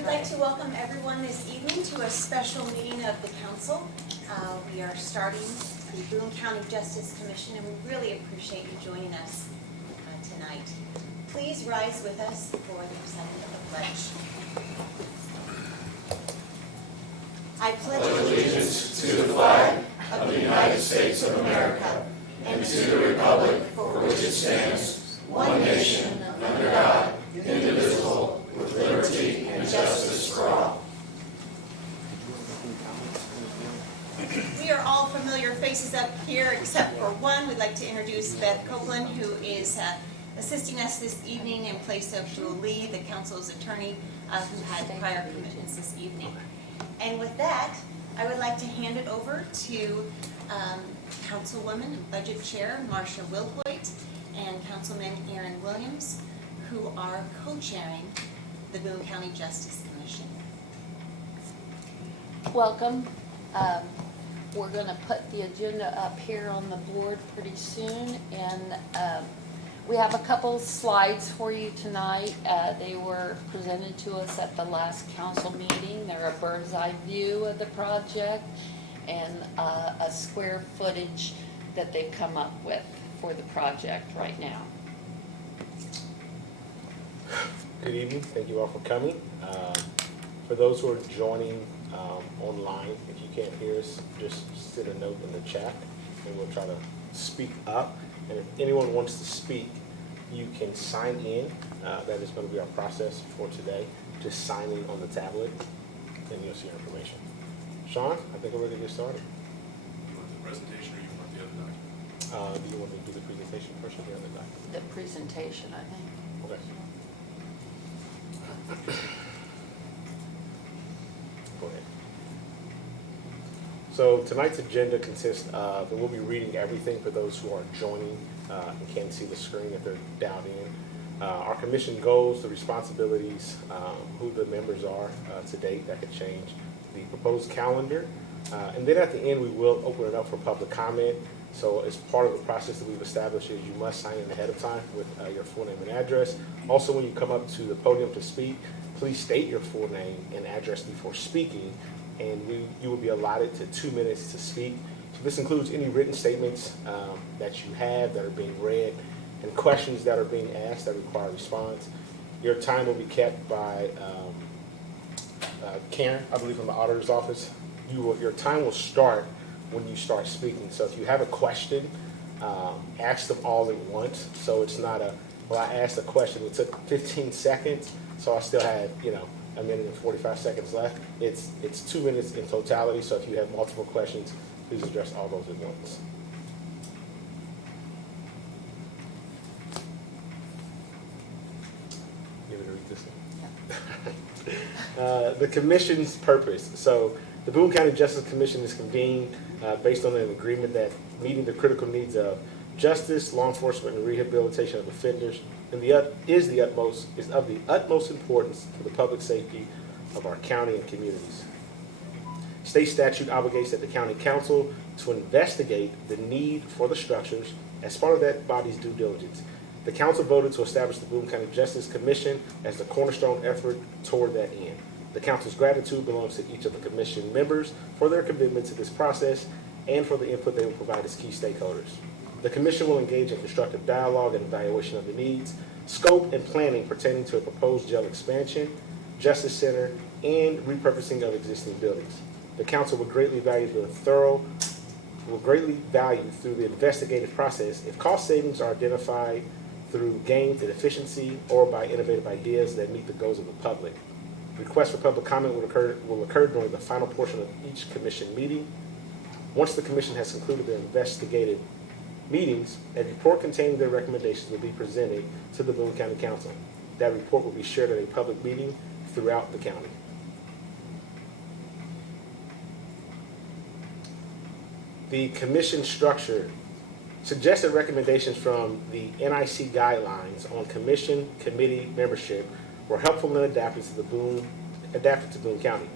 We'd like to welcome everyone this evening to a special meeting of the council. We are starting the Boone County Justice Commission, and we really appreciate you joining us tonight. Please rise with us for the reciting of the pledge. I pledge allegiance to the flag of the United States of America and to the republic for which it stands, one nation, under God, indivisible, with liberty and justice for all. We are all familiar faces up here except for one. We'd like to introduce Beth Copeland, who is assisting us this evening in place of Jewel Lee, the council's attorney, who had prior commitments this evening. And with that, I would like to hand it over to Councilwoman and Budget Chair Marcia Wilhoit and Councilman Aaron Williams, who are co-chairing the Boone County Justice Commission. Welcome. We're going to put the agenda up here on the board pretty soon, and we have a couple slides for you tonight. They were presented to us at the last council meeting. They're a bird's eye view of the project and a square footage that they've come up with for the project right now. Good evening. Thank you all for coming. For those who are joining online, if you can't hear us, just send a note in the chat and we'll try to speak up. And if anyone wants to speak, you can sign in. That is going to be our process for today. Just sign in on the tablet and you'll see our information. Sean, I think we're ready to get started. You want the presentation or you want the other document? Do you want me to do the presentation first or the other document? The presentation, I think. Okay. Go ahead. So tonight's agenda consists of, and we'll be reading everything for those who are joining and can't see the screen if they're dialed in. Our commission goals, the responsibilities, who the members are to date, that could change, the proposed calendar, and then at the end we will open it up for public comment. So as part of the process that we've established is you must sign in ahead of time with your full name and address. Also, when you come up to the podium to speak, please state your full name and address before speaking, and you will be allotted to 2 minutes to speak. So this includes any written statements that you have that are being read and questions that are being asked that require response. Your time will be kept by Karen, I believe, from the auditor's office. Your time will start when you start speaking. So if you have a question, ask them all at once. So it's not I asked a question, it took 15 seconds, so I still had, a minute and 45 seconds left. It's 2 minutes in totality, so if you have multiple questions, please address all those at once. You want me to read this one? The commission's purpose. So the Boone County Justice Commission is convened based on an agreement that meeting the critical needs of justice, law enforcement, and rehabilitation of offenders is of the utmost importance for the public safety of our county and communities. State statute obligates that the county council to investigate the need for the structures as part of that body's due diligence. The council voted to establish the Boone County Justice Commission as the cornerstone effort toward that end. The council's gratitude belongs to each of the commission members for their commitment to this process and for the input they will provide as key stakeholders. The commission will engage in constructive dialogue and evaluation of the needs, scope, and planning pertaining to a proposed jail expansion, justice center, and repurposing of existing buildings. The council will greatly value through the investigative process if cost savings are identified through gains in efficiency or by innovative ideas that meet the goals of the public. Requests for public comment will occur during the final portion of each commission meeting. Once the commission has concluded their investigative meetings, a report containing their recommendations will be presented to the Boone County Council. That report will be shared at a public meeting throughout the county. The commission structure. Suggested recommendations from the NIC guidelines on commission committee membership were helpful and adapted to Boone County.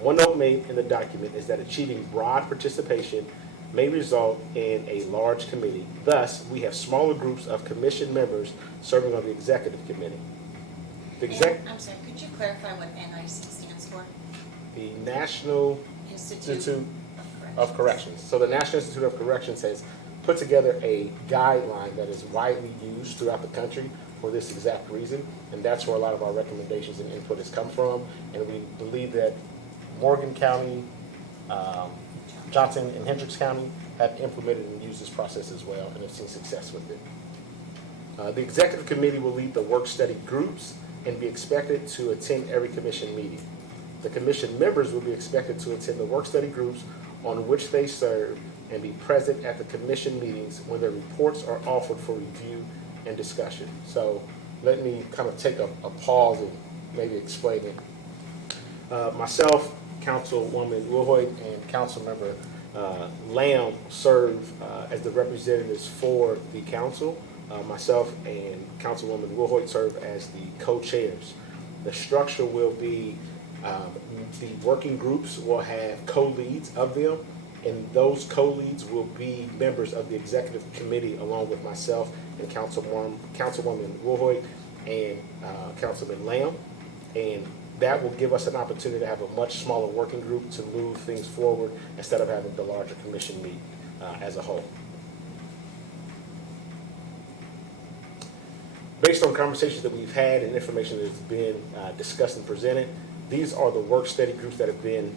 One note made in the document is that achieving broad participation may result in a large committee. Thus, we have smaller groups of commission members serving on the executive committee. The exec, I'm sorry, could you clarify what NIC stands for? the National Institute of Corrections. So the National Institute of Corrections has put together a guideline that is widely used throughout the country for this exact reason, and that's where a lot of our recommendations and input has come from. And we believe that Morgan County, Johnson, and Hendricks County have implemented and used this process as well, and have seen success with it. The executive committee will lead the work study groups and be expected to attend every commission meeting. The commission members will be expected to attend the work study groups on which they serve and be present at the commission meetings when their reports are offered for review and discussion. So let me kind of take a pause and maybe explain it. Myself, Councilwoman Wilhoit, and Councilmember Lamb serve as the representatives for the council. Myself and Councilwoman Wilhoit serve as the co-chairs. The structure will be the working groups will have co-leads of them, and those co-leads will be members of the executive committee along with myself and Councilwoman Wilhoit and Councilman Lamb. And that will give us an opportunity to have a much smaller working group to move things forward instead of having the larger commission meet as a whole. Based on conversations that we've had and information that has been discussed and presented, these are the work study groups that have been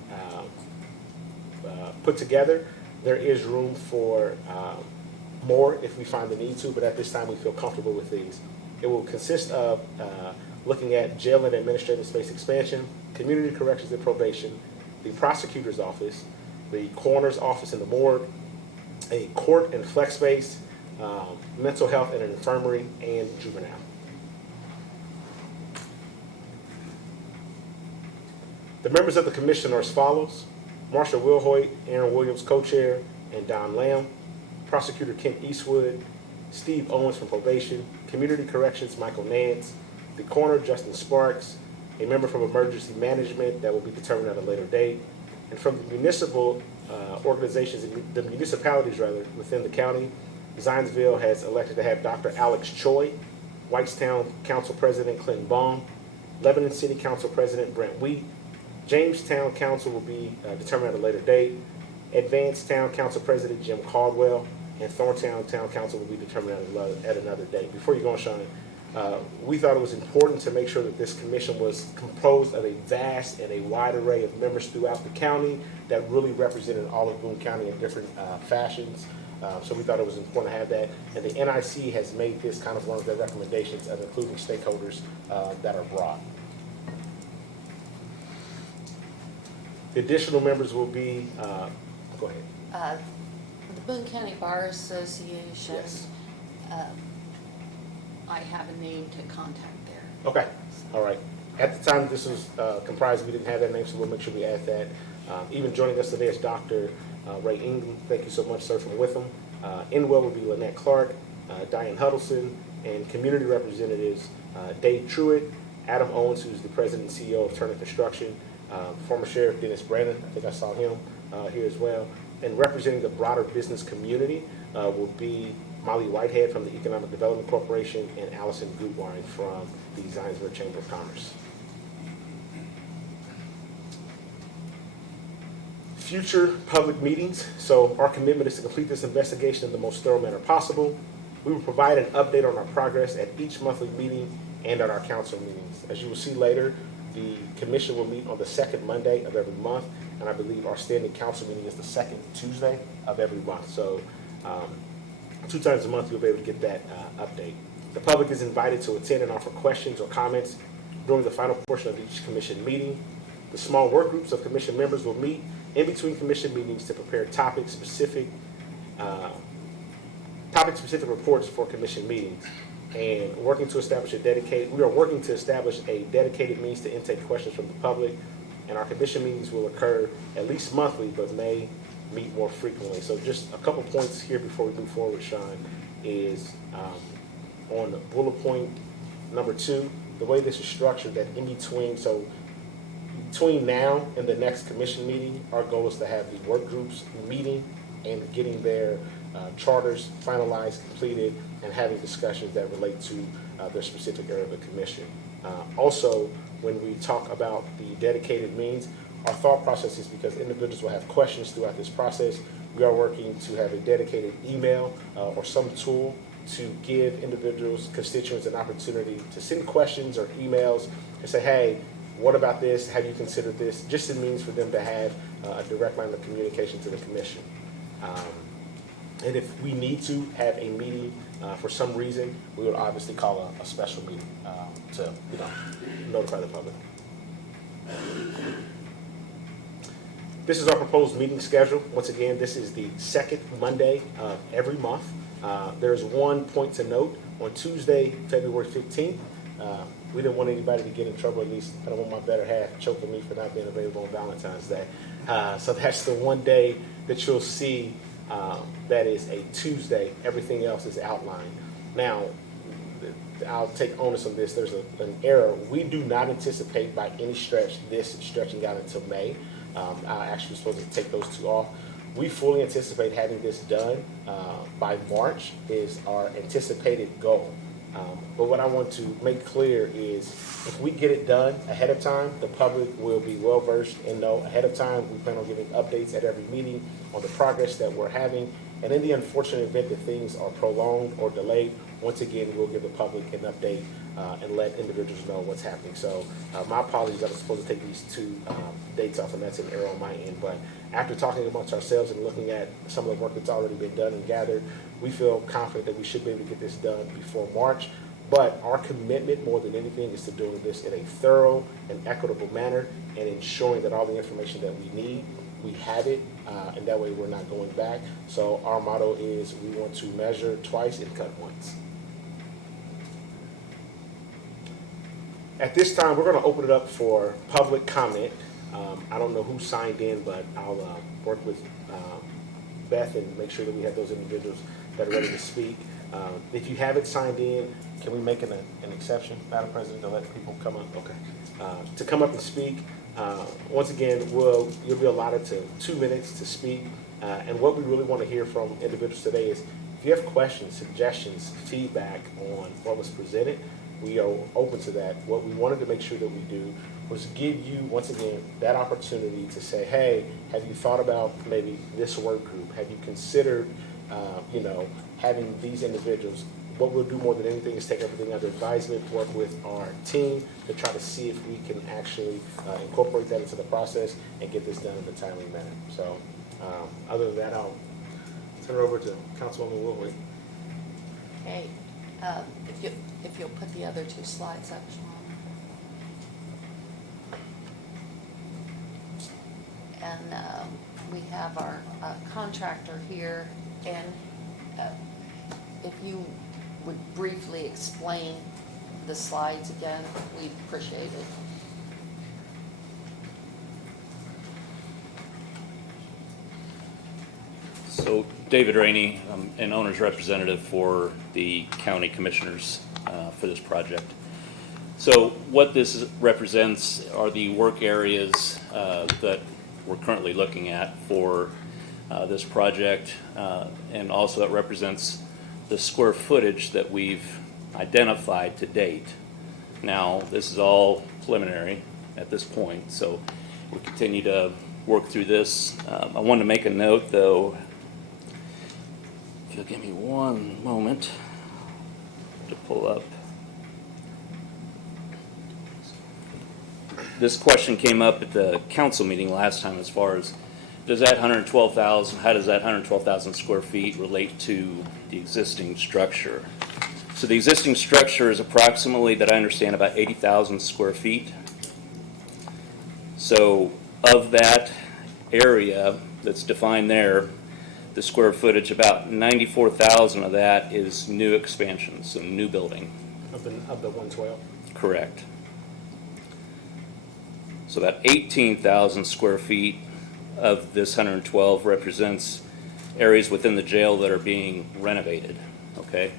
put together. There is room for more if we find the need to, but at this time we feel comfortable with these. It will consist of looking at jail and administrative space expansion, community corrections and probation, the prosecutor's office, the coroner's office and the morgue, a court and flex space, mental health and an infirmary, and juvenile. The members of the commission are as follows: Marsha Wilhoit, Aaron Williams, co-chair, and Don Lamb. Prosecutor Kent Eastwood, Steve Owens from probation, community corrections Michael Nance, the coroner Justin Sparks, a member from emergency management that will be determined at a later date, and from the municipal organizations, the municipalities rather, within the county. Zionsville has elected to have Dr. Alex Choi, Whitestown Council President Clinton Baum, Lebanon City Council President Brent Wheat, Jamestown Council will be determined at a later date, Advanced Town Council President Jim Caldwell, and Thorntown Town Council will be determined at another date. Before you go on, Sean, we thought it was important to make sure that this commission was composed of a vast and a wide array of members throughout the county that really represented all of Boone County in different fashions. So we thought it was important to have that. And the NIC has made this kind of one of their recommendations of including stakeholders that are broad. The additional members will be, go ahead. The Boone County Bar Association. Yes. I have a name to contact there. Okay, all right. At the time this was comprised, we didn't have that name, so we'll make sure we add that. Even joining us today is Dr. Ray Ingram. Thank you so much, sir, from Witham. Inwell will be Lynette Clark, Diane Huddleston, and community representatives Dave Truitt, Adam Owens, who's the president and CEO of Turner Construction, former Sheriff Dennis Brandon, I think I saw him here as well. And representing the broader business community will be Molly Whitehead from the Economic Development Corporation and Allison Goodwine from the Zionsville Chamber of Commerce. Future public meetings. So our commitment is to complete this investigation in the most thorough manner possible. We will provide an update on our progress at each monthly meeting and at our council meetings. As you will see later, the commission will meet on the second Monday of every month, and I believe our standing council meeting is the second Tuesday of every month. So 2 times a month you'll be able to get that update. The public is invited to attend and offer questions or comments during the final portion of each commission meeting. The small work groups of commission members will meet in between commission meetings to prepare topic-specific reports for commission meetings. And we are working to establish a dedicated means to intake questions from the public. And our commission meetings will occur at least monthly, but may meet more frequently. So just a couple points here before we move forward, Sean, is on bullet point number 2, the way this is structured, that in between, so between now and the next commission meeting, our goal is to have the work groups meeting and getting their charters finalized, completed, and having discussions that relate to their specific area of the commission. Also, when we talk about the dedicated means, our thought process is because individuals will have questions throughout this process. We are working to have a dedicated email or some tool to give individuals, constituents, an opportunity to send questions or emails and say, hey, what about this? Have you considered this? Just a means for them to have a direct line of communication to the commission. And if we need to have a meeting for some reason, we would obviously call a special meeting to notify the public. This is our proposed meeting schedule. Once again, this is the second Monday of every month. There's one point to note. On Tuesday, February 15th, we didn't want anybody to get in trouble. At least I don't want my better half choking me for not being available on Valentine's Day. So that's the one day that you'll see that is a Tuesday. Everything else is outlined. Now, I'll take onus on this. There's an error. We do not anticipate by any stretch this stretching out until May. I actually was supposed to take those two off. We fully anticipate having this done by March is our anticipated goal. But what I want to make clear is if we get it done ahead of time, the public will be well versed and know ahead of time. We plan on giving updates at every meeting on the progress that we're having. And in the unfortunate event that things are prolonged or delayed, once again, we'll give the public an update and let individuals know what's happening. So my apologies, I was supposed to take these two dates off, and that's an error on my end. But after talking amongst ourselves and looking at some of the work that's already been done and gathered, we feel confident that we should be able to get this done before March. But our commitment more than anything is to doing this in a thorough and equitable manner and ensuring that all the information that we need, we have it, and that way we're not going back. So our motto is we want to measure twice and cut once. At this time, we're going to open it up for public comment. I don't know who signed in, but I'll work with Beth and make sure that we have those individuals that are ready to speak. If you haven't signed in, can we make an exception, Madam President, to let people come up? Okay. To come up and speak. Once again, you'll be allotted to 2 minutes to speak. And what we really want to hear from individuals today is if you have questions, suggestions, feedback on what was presented, we are open to that. What we wanted to make sure that we do was give you, once again, that opportunity to say, hey, have you thought about maybe this work group? Have you considered, having these individuals? What we'll do more than anything is take everything under advisement, work with our team to try to see if we can actually incorporate that into the process and get this done in a timely manner. So other than that, I'll turn it over to Councilwoman Woodward. Okay, if you'll put the other two slides up, Sean. And we have our contractor here, and if you would briefly explain the slides again, we'd appreciate it. So David Rainey, I'm an owner's representative for the county commissioners for this project. So what this represents are the work areas that we're currently looking at for this project, and also it represents the square footage that we've identified to date. Now, this is all preliminary at this point, so we continue to work through this. I wanted to make a note, though. If you'll give me one moment to pull up. This question came up at the council meeting last time as far as how does that 112,000 square feet relate to the existing structure? So the existing structure is approximately, that I understand, about 80,000 square feet. So of that area that's defined there, the square footage, about 94,000 of that is new expansion, so new building. Of the 112? Correct. So about 18,000 square feet of this 112 represents areas within the jail that are being renovated, okay?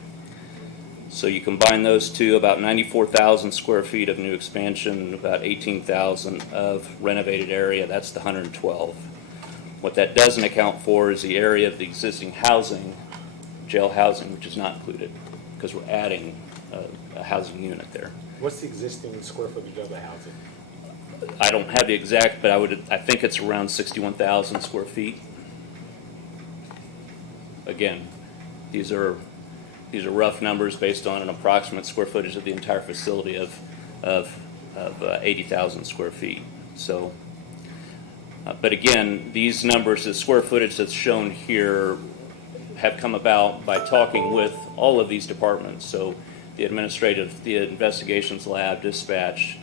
So you combine those two, about 94,000 square feet of new expansion, about 18,000 of renovated area, that's the 112. What that doesn't account for is the area of the existing housing, jail housing, which is not included, because we're adding a housing unit there. What's the existing square footage of the housing? I don't have the exact, but I think it's around 61,000 square feet. Again, these are rough numbers based on an approximate square footage of the entire facility of 80,000 square feet. So, but again, these numbers, the square footage that's shown here, have come about by talking with all of these departments. So, the investigations lab, dispatch,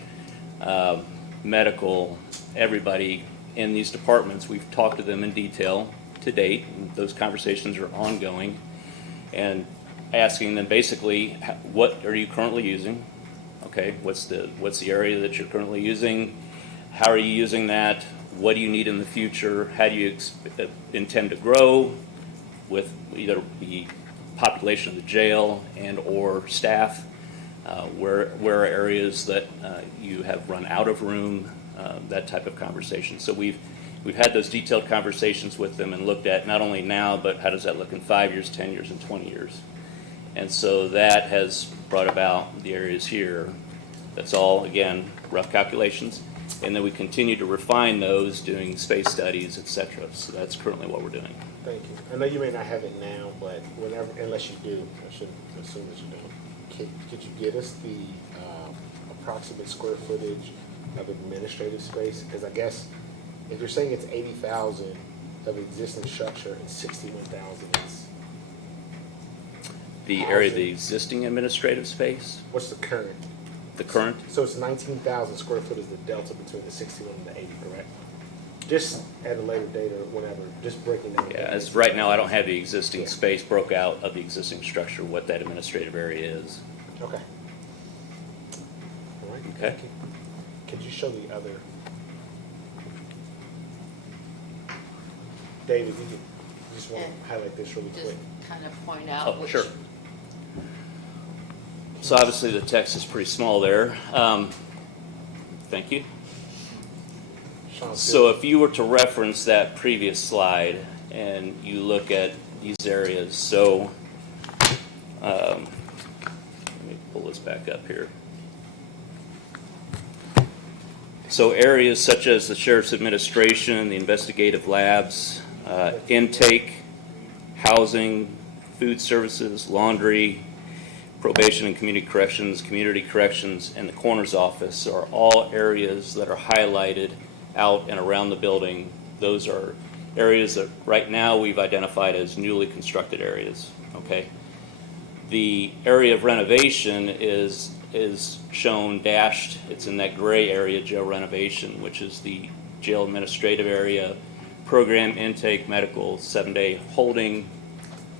medical, everybody in these departments. We've talked to them in detail to date. And those conversations are ongoing, and asking them basically, what are you currently using? Okay, what's the area that you're currently using? How are you using that? What do you need in the future? How do you intend to grow with either the population of the jail and or staff? Where are areas that you have run out of room? That type of conversation. So we've had those detailed conversations with them and looked at not only now, but how does that look in 5 years, 10 years, and 20 years? And so that has brought about the areas here. That's all, again, rough calculations. And then we continue to refine those, doing space studies, et cetera. So that's currently what we're doing. Thank you. I know you may not have it now, but whenever, unless you do, I should assume that you don't. Could you get us the approximate square footage of administrative space? Because I guess if you're saying it's 80,000 of existing structure and 61,000 is The area of the existing administrative space, what's the current? the current, So it's 19,000 square foot is the delta between the 61 and the 80, correct? Just at a later date or whatever, just breaking down. yeah, as right now, I don't have the existing space broke out of the existing structure, what that administrative area is. Okay. All right. Okay. Could you show the other? David, you just want to highlight this really Just quick. kind of point out Oh, which. sure. So obviously the text is pretty small there. Thank you. Sean's So good. if you were to reference that previous slide and you look at these areas, so let me pull this back up here. So areas such as the Sheriff's Administration, the investigative labs, intake, housing, food services, laundry, probation and community corrections, and the coroner's office are all areas that are highlighted out and around the building. Those are areas that right now we've identified as newly constructed areas, okay? The area of renovation is shown dashed. It's in that gray area, jail renovation, which is the jail administrative area, program, intake, medical, 7-day holding,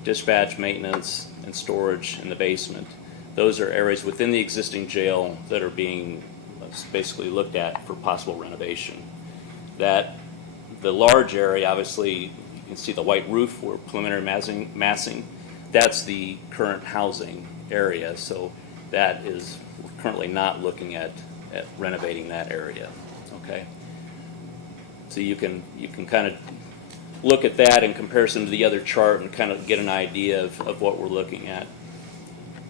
dispatch, maintenance, and storage in the basement. Those are areas within the existing jail that are being basically looked at for possible renovation. That the large area, obviously, you can see the white roof or preliminary massing. That's the current housing area. So that is, we're currently not looking at renovating that area. Okay. So you can kind of look at that in comparison to the other chart and kind of get an idea of what we're looking at.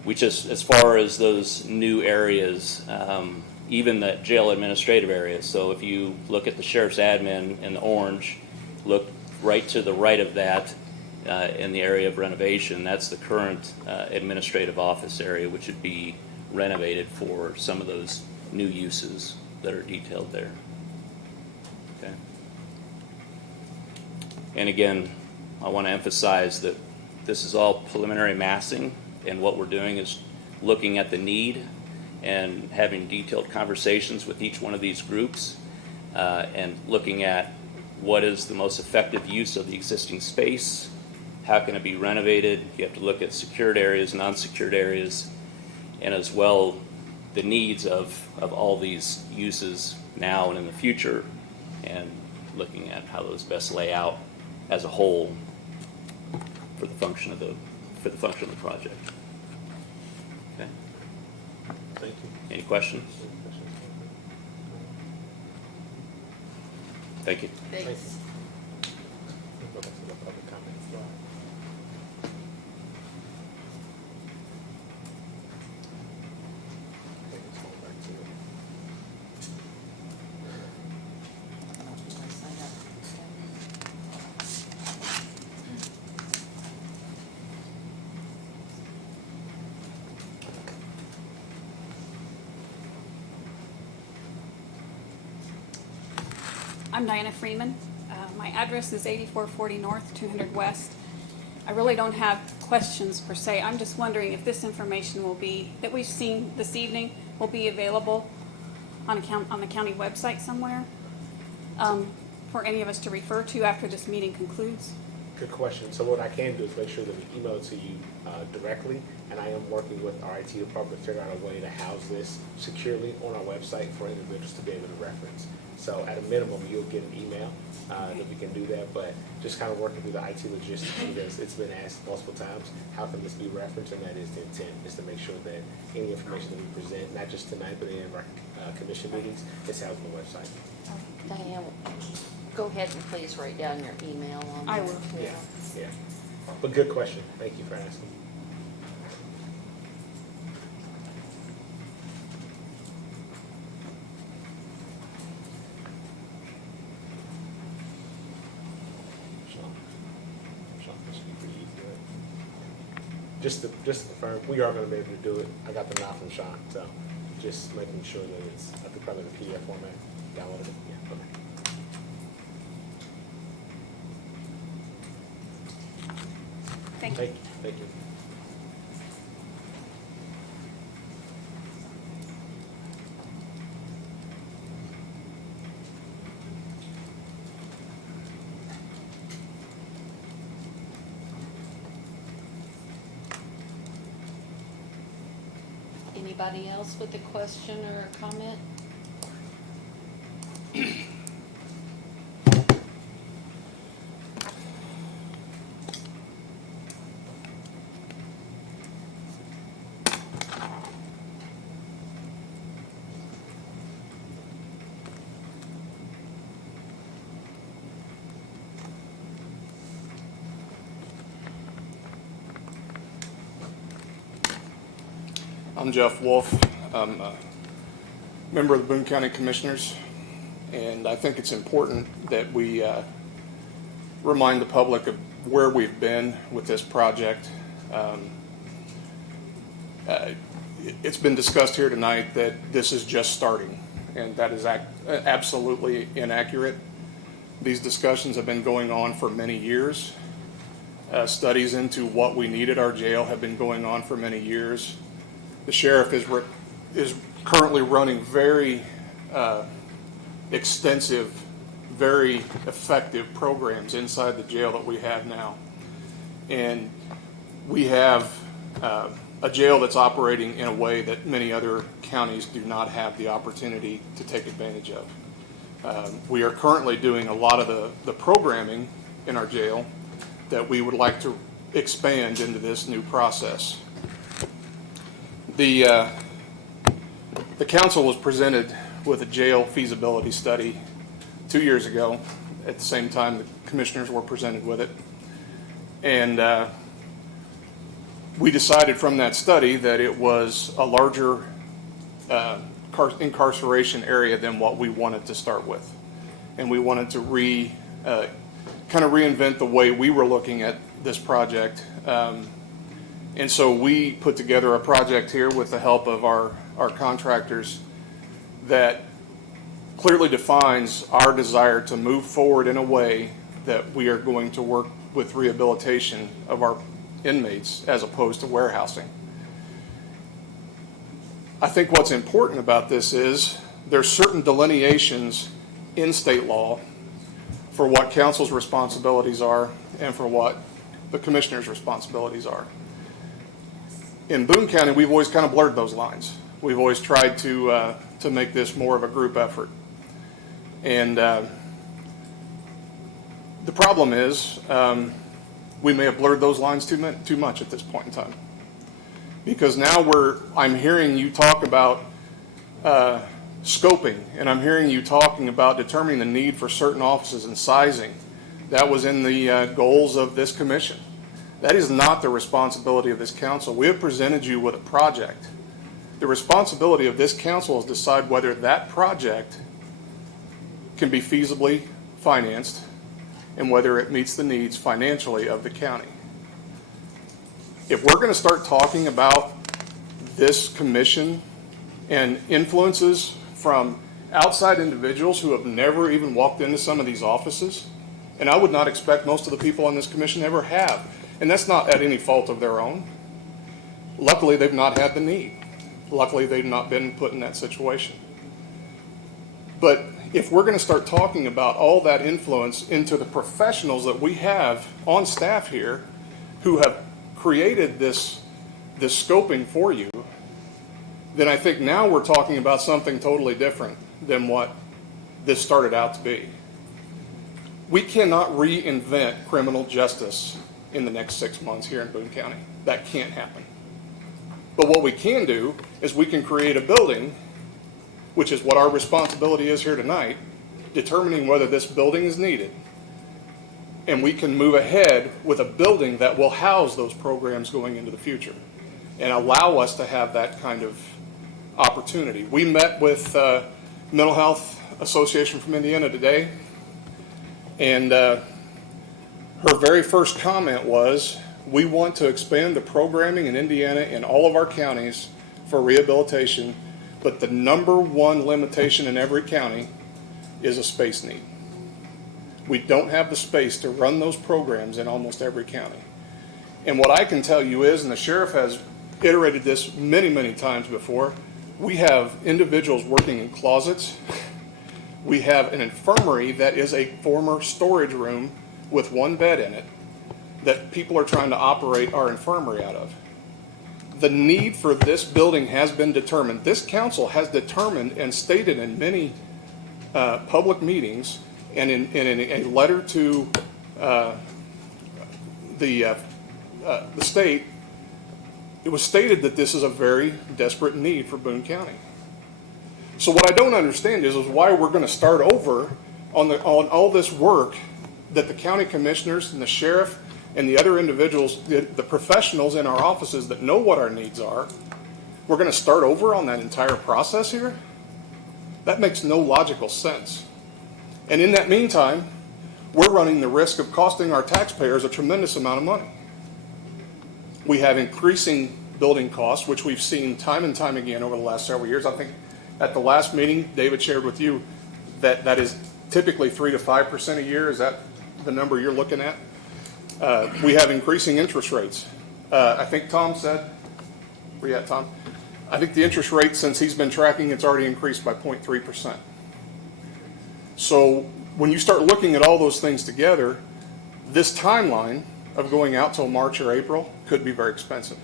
We just, as far as those new areas, even the jail administrative areas. So if you look at the sheriff's admin in the orange, look right to the right of that in the area of renovation. That's the current administrative office area, which would be renovated for some of those new uses that are detailed there. Okay. And again, I want to emphasize that this is all preliminary massing, and what we're doing is looking at the need and having detailed conversations with each one of these groups and looking at what is the most effective use of the existing space, how can it be renovated. You have to look at secured areas, non-secured areas, and as well the needs of all these uses now and in the future, and looking at how those best lay out as a whole for the function of the project. Okay. Thank you. Any questions? Thank you. Thanks. Go back to the public comment slide. I think it's going I'm Diana Freeman. My address is 8440 North, 200 West. I really don't have questions per se. I'm just wondering if this information that we've seen this evening will be available on the county website somewhere for any of us to refer to after this meeting concludes. Good question. So what I can do is make sure that we email it to you directly, and I am working with our IT department to figure out a way to house this securely on our website for individuals to be able to reference. So at a minimum, you'll get an email that we can do that, but just kind of working through the IT logistics, because it's been asked multiple times, how can this be referenced? And that is the intent, is to make sure that any information that we present, not just tonight, but in our commission meetings, is housed on the website. Diane, go ahead and please write down your email on I there, will. too. Yeah. But good question. Thank you for asking. Sean, this should be pretty easy, right? Just to confirm, we are going to be able to do it. I got the nod from Sean, so just making sure that it's, I think, probably the PDF format. Download it. Yeah. Okay. Thank you. Thank you. Thank you. Anybody else with a question or a comment? I'm Jeff Wolf. I'm a member of the Boone County Commissioners, and I think it's important that we remind the public of where we've been with this project. It's been discussed here tonight that this is just starting, and that is absolutely inaccurate. These discussions have been going on for many years. Studies into what we need at our jail have been going on for many years. The sheriff is currently running very extensive, very effective programs inside the jail that we have now. And we have a jail that's operating in a way that many other counties do not have the opportunity to take advantage of. We are currently doing a lot of the programming in our jail that we would like to expand into this new process. The council was presented with a jail feasibility study 2 years ago. At the same time, the commissioners were presented with it. And we decided from that study that it was a larger incarceration area than what we wanted to start with. And we wanted to kind of reinvent the way we were looking at this project. And so we put together a project here with the help of our contractors that clearly defines our desire to move forward in a way that we are going to work with rehabilitation of our inmates as opposed to warehousing. I think what's important about this is there's certain delineations in state law for what council's responsibilities are and for what the commissioner's responsibilities are. In Boone County, we've always kind of blurred those lines. We've always tried to make this more of a group effort. And the problem is we may have blurred those lines too much at this point in time. Because now I'm hearing you talk about scoping, and I'm hearing you talking about determining the need for certain offices and sizing. That was in the goals of this commission. That is not the responsibility of this council. We have presented you with a project. The responsibility of this council is to decide whether that project can be feasibly financed and whether it meets the needs financially of the county. If we're going to start talking about this commission and influences from outside individuals who have never even walked into some of these offices, and I would not expect most of the people on this commission ever have. And that's not at any fault of their own. Luckily, they've not had the need. Luckily, they've not been put in that situation. But if we're going to start talking about all that influence into the professionals that we have on staff here who have created this scoping for you, then I think now we're talking about something totally different than what this started out to be. We cannot reinvent criminal justice in the next 6 months here in Boone County. That can't happen. But what we can do is we can create a building, which is what our responsibility is here tonight, determining whether this building is needed. And we can move ahead with a building that will house those programs going into the future and allow us to have that kind of opportunity. We met with Mental Health Association from Indiana today, and her very first comment was, we want to expand the programming in Indiana in all of our counties for rehabilitation, but the number one limitation in every county is a space need. We don't have the space to run those programs in almost every county. And what I can tell you is, and the sheriff has iterated this many, many times before, we have individuals working in closets. We have an infirmary that is a former storage room with one bed in it that people are trying to operate our infirmary out of. The need for this building has been determined. This council has determined and stated in many public meetings and in a letter to the state, it was stated that this is a very desperate need for Boone County. So what I don't understand is why we're going to start over on all this work that the county commissioners and the sheriff and the other individuals, the professionals in our offices that know what our needs are, we're going to start over on that entire process here? That makes no logical sense. And in that meantime, we're running the risk of costing our taxpayers a tremendous amount of money. We have increasing building costs, which we've seen time and time again over the last several years. I think at the last meeting, David shared with you that that is typically 3 to 5% a year. Is that the number you're looking at? We have increasing interest rates. I think Tom said, where you at, Tom? I think the interest rate, since he's been tracking, it's already increased by 0.3%. So when you start looking at all those things together, this timeline of going out till March or April could be very expensive.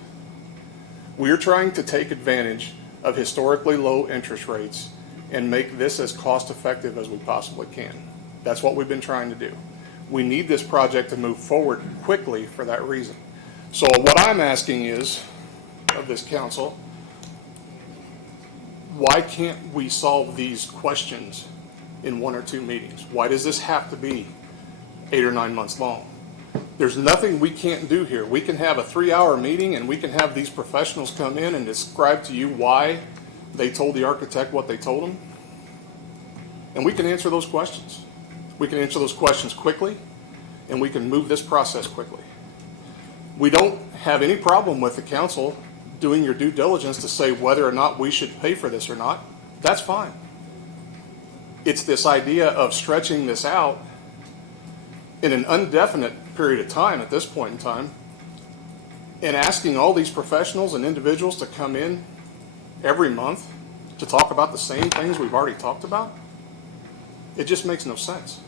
We are trying to take advantage of historically low interest rates and make this as cost effective as we possibly can. That's what we've been trying to do. We need this project to move forward quickly for that reason. So what I'm asking is, of this council, why can't we solve these questions in 1 or 2 meetings? Why does this have to be 8 or 9 months long? There's nothing we can't do here. We can have a 3-hour meeting and we can have these professionals come in and describe to you why they told the architect what they told them. And we can answer those questions. We can answer those questions quickly, and we can move this process quickly. We don't have any problem with the council doing your due diligence to say whether or not we should pay for this or not. That's fine. It's this idea of stretching this out in an indefinite period of time at this point in time and asking all these professionals and individuals to come in every month to talk about the same things we've already talked about. It just makes no sense.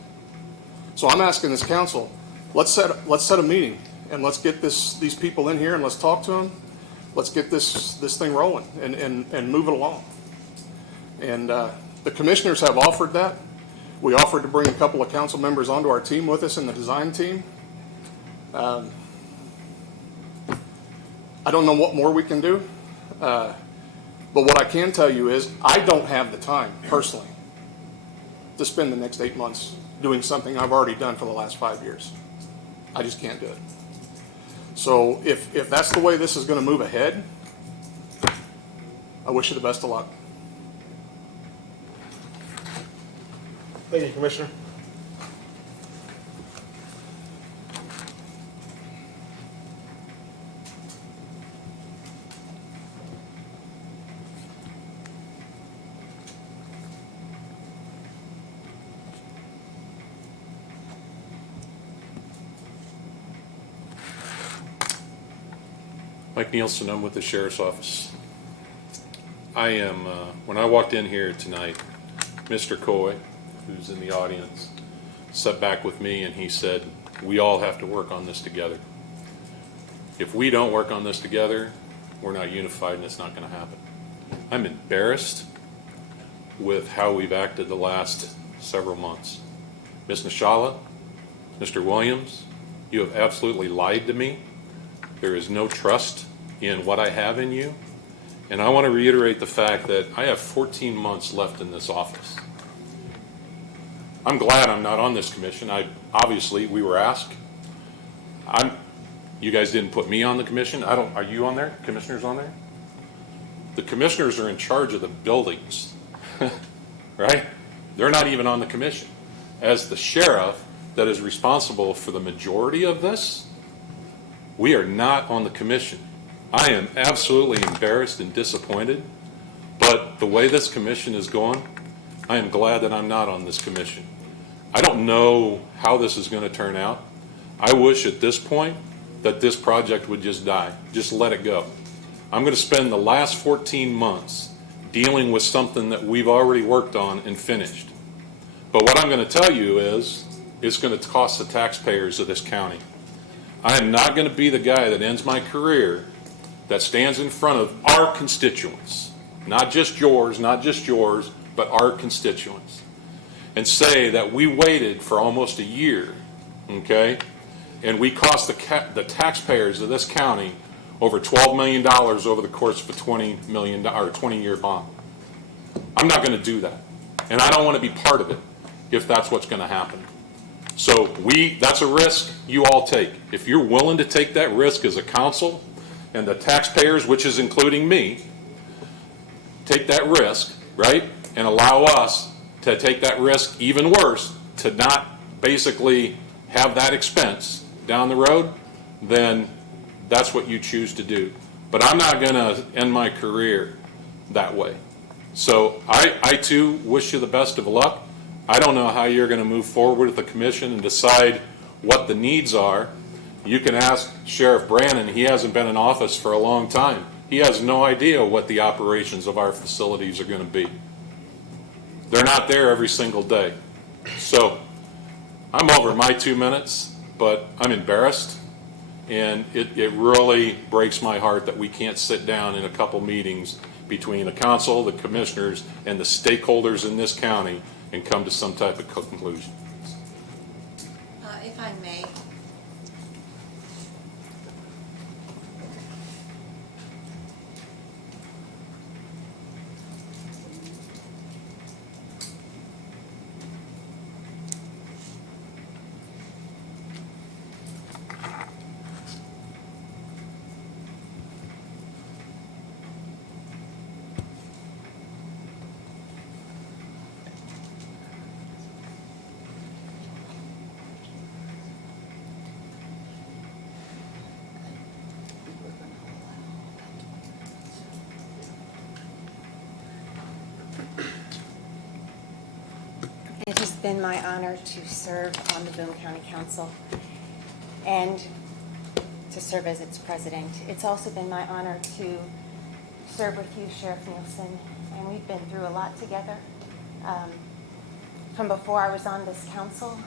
So I'm asking this council, let's set a meeting and let's get these people in here and let's talk to them. Let's get this thing rolling and move it along. And the commissioners have offered that. We offered to bring a couple of council members onto our team with us in the design team. I don't know what more we can do, but what I can tell you is I don't have the time personally to spend the next 8 months doing something I've already done for the last 5 years. I just can't do it. So if that's the way this is going to move ahead, I wish you the best of luck. Thank you, Commissioner. Mike Nielsen, I'm with the Sheriff's Office. I am, when I walked in here tonight, Mr. Coy, who's in the audience, sat back with me and he said, we all have to work on this together. If we don't work on this together, we're not unified and it's not going to happen. I'm embarrassed with how we've acted the last several months. Ms. Nishala, Mr. Williams, you have absolutely lied to me. There is no trust in what I have in you. And I want to reiterate the fact that I have 14 months left in this office. I'm glad I'm not on this commission. Obviously, we were asked. You guys didn't put me on the commission. Are you on there? Commissioners on there? The commissioners are in charge of the buildings, right? They're not even on the commission. As the sheriff that is responsible for the majority of this, we are not on the commission. I am absolutely embarrassed and disappointed, but the way this commission is going, I am glad that I'm not on this commission. I don't know how this is going to turn out. I wish at this point that this project would just die. Just let it go. I'm going to spend the last 14 months dealing with something that we've already worked on and finished. But what I'm going to tell you is it's going to cost the taxpayers of this county. I am not going to be the guy that ends my career that stands in front of our constituents, not just yours, but our constituents, and say that we waited for almost a year, okay, and we cost the taxpayers of this county over $12 million over the course of a $20 million or 20-year bond. I'm not going to do that, and I don't want to be part of it if that's what's going to happen. So that's a risk you all take. If you're willing to take that risk as a council, and the taxpayers, which is including me, take that risk, right, and allow us to take that risk, even worse, to not basically have that expense down the road, then that's what you choose to do. But I'm not going to end my career that way. So I too wish you the best of luck. I don't know how you're going to move forward with the commission and decide what the needs are. You can ask Sheriff Brannon. He hasn't been in office for a long time. He has no idea what the operations of our facilities are going to be. They're not there every single day. So I'm over my 2 minutes, but I'm embarrassed. And it really breaks my heart that we can't sit down in a couple meetings between the council, the commissioners, and the stakeholders in this county and come to some type of conclusion. If I may. It has been my honor to serve on the Boone County Council and to serve as its president. It's also been my honor to serve with you, Sheriff Nielsen, and we've been through a lot together. From before I was on this council,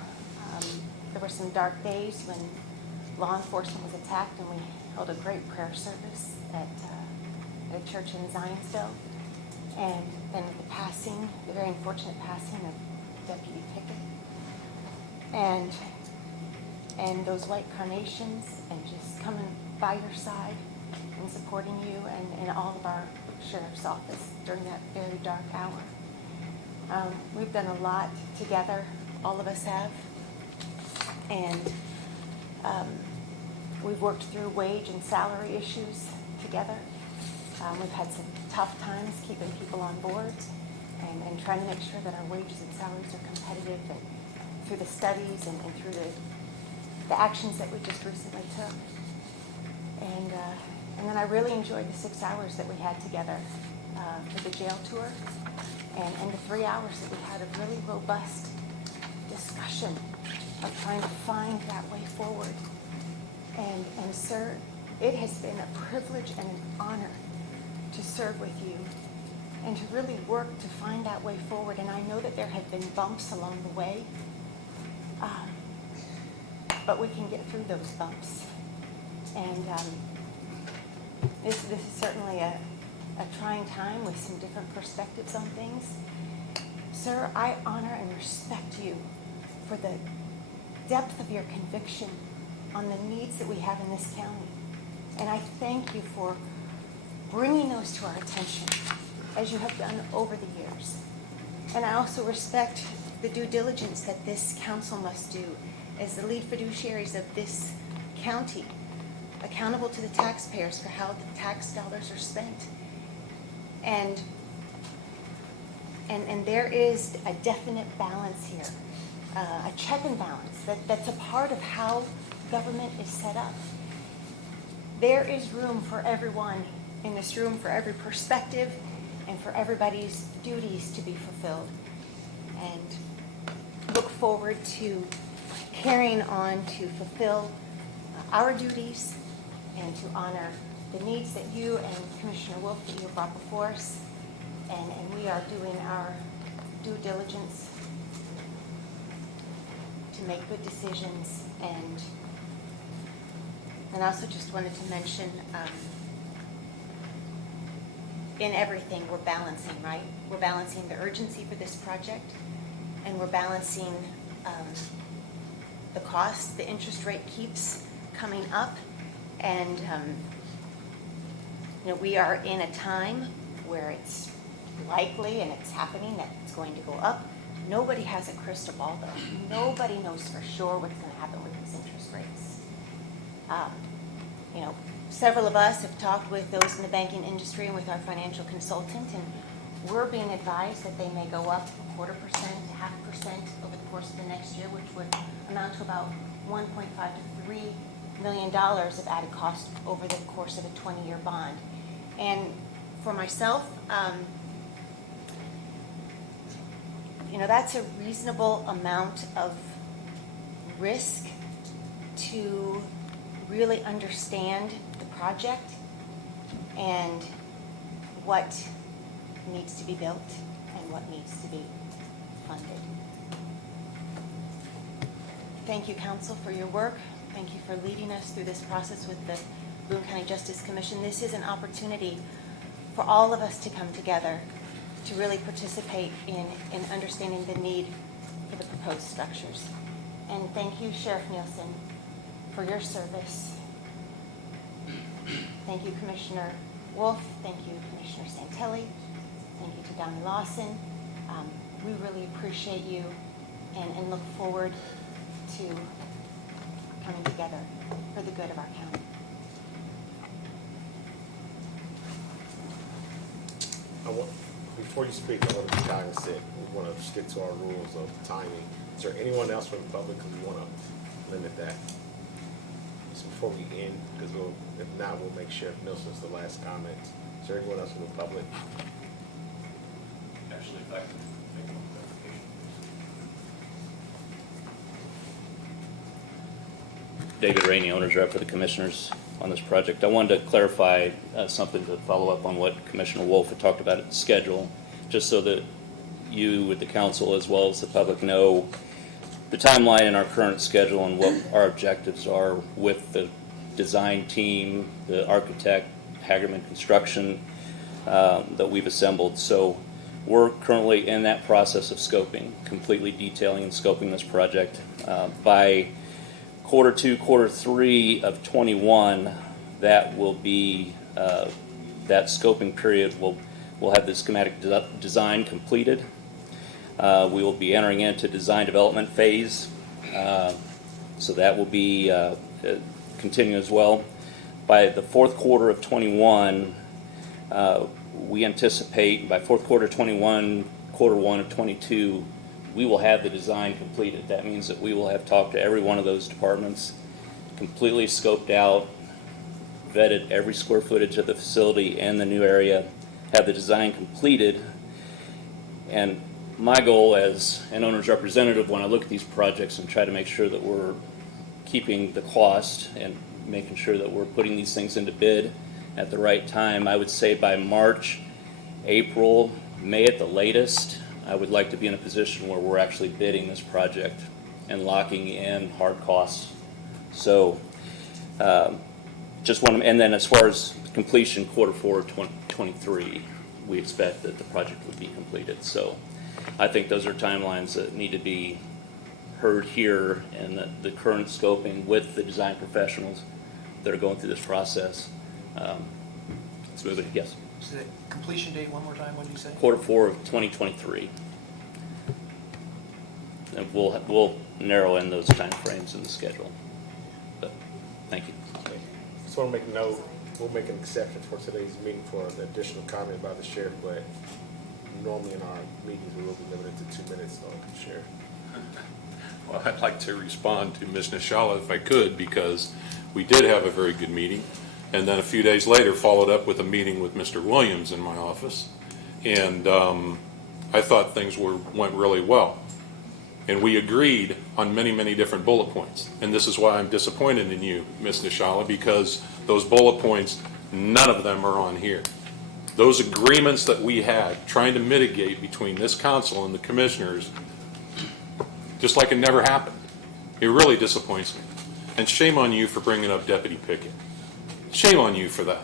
there were some dark days when law enforcement was attacked, and we held a great prayer service at a church in Zionsville. And then the very unfortunate passing of Deputy Pickett, and those white carnations, and just coming by your side and supporting you and all of our sheriff's office during that very dark hour. We've done a lot together, all of us have, and we've worked through wage and salary issues together. We've had some tough times keeping people on board and trying to make sure that our wages and salaries are competitive, and through the studies and through the actions that we just recently took. And then I really enjoyed the 6 hours that we had together for the jail tour, and the 3 hours that we had of really robust discussion of trying to find that way forward. And sir, it has been a privilege and an honor to serve with you and to really work to find that way forward. And I know that there have been bumps along the way, but we can get through those bumps. And this is certainly a trying time with some different perspectives on things. Sir, I honor and respect you for the depth of your conviction on the needs that we have in this county. And I thank you for bringing those to our attention, as you have done over the years. And I also respect the due diligence that this council must do as the lead fiduciaries of this county, accountable to the taxpayers for how the tax dollars are spent. And there is a definite balance here, a check and balance that's a part of how government is set up. There is room for everyone in this room, for every perspective, and for everybody's duties to be fulfilled. And look forward to carrying on to fulfill our duties and to honor the needs that you and Commissioner Wolf that you have brought before us. And we are doing our due diligence to make good decisions. And I also just wanted to mention, in everything we're balancing, right? We're balancing the urgency for this project, and we're balancing the cost. The interest rate keeps coming up, and we are in a time where it's likely, and it's happening, that it's going to go up. Nobody has a crystal ball, though. Nobody knows for sure what's going to happen with these interest rates. Several of us have talked with those in the banking industry and with our financial consultant, and we're being advised that they may go up 0.25% to 0.5% over the course of the next year, which would amount to about $1.5 to $3 million of added cost over the course of a 20-year bond. And for myself, that's a reasonable amount of risk to really understand the project and what needs to be built and what needs to be funded. Thank you, Council, for your work. Thank you for leading us through this process with the Boone County Justice Commission. This is an opportunity for all of us to come together to really participate in understanding the need for the proposed structures. And thank you, Sheriff Nielsen, for your service. Thank you, Commissioner Wolf. Thank you, Commissioner Santelli. Thank you to Donnie Lawson. We really appreciate you and look forward to coming together for the good of our county. Before you speak, I want to be cognizant. We want to stick to our rules of timing. Is there anyone else from the public who want to limit that? Just before we end, because if not, we'll make Sheriff Nielsen's the last comment. Is there anyone else from the public? Actually, if I can make one clarification, please. David Rainey, owner's rep for the commissioners on this project. I wanted to clarify something to follow up on what Commissioner Wolf had talked about at the schedule, just so that you with the council as well as the public know the timeline in our current schedule and what our objectives are with the design team, the architect, Hagerman Construction that we've assembled. So we're currently in that process of scoping, completely detailing and scoping this project. By quarter 2, quarter 3 of 21, that will be that scoping period. We'll have the schematic design completed. We will be entering into design development phase, so that will be continue as well. By the fourth quarter of 21, we anticipate by fourth quarter 21, quarter 1 of 22, we will have the design completed. That means that we will have talked to every one of those departments, completely scoped out, vetted every square footage of the facility and the new area, have the design completed. And my goal as an owner's representative when I look at these projects and try to make sure that we're keeping the cost and making sure that we're putting these things into bid at the right time. I would say by March, April, May at the latest, I would like to be in a position where we're actually bidding this project and locking in hard costs. So just want to, and then as far as completion, Q4 of 2023, we expect that the project would be completed. So I think those are timelines that need to be heard here, and the current scoping with the design professionals that are going through this process smoothly. Yes. So the completion date, one more time, what did you say? Q4 of 2023. And we'll narrow in those time frames in the schedule. But thank you. Okay. Just want to make a note, we'll make an exception for today's meeting for the additional comment by the sheriff, but normally in our meetings, we will be limited to 2 minutes, so Sheriff. Well, I'd like to respond to Ms. Nishala if I could, because we did have a very good meeting. And then a few days later, followed up with a meeting with Mr. Williams in my office. And I thought things went really well. And we agreed on many, many different bullet points. And this is why I'm disappointed in you, Ms. Nishala, because those bullet points, none of them are on here. Those agreements that we had trying to mitigate between this council and the commissioners, just like it never happened. It really disappoints me. And shame on you for bringing up Deputy Pickett. Shame on you for that.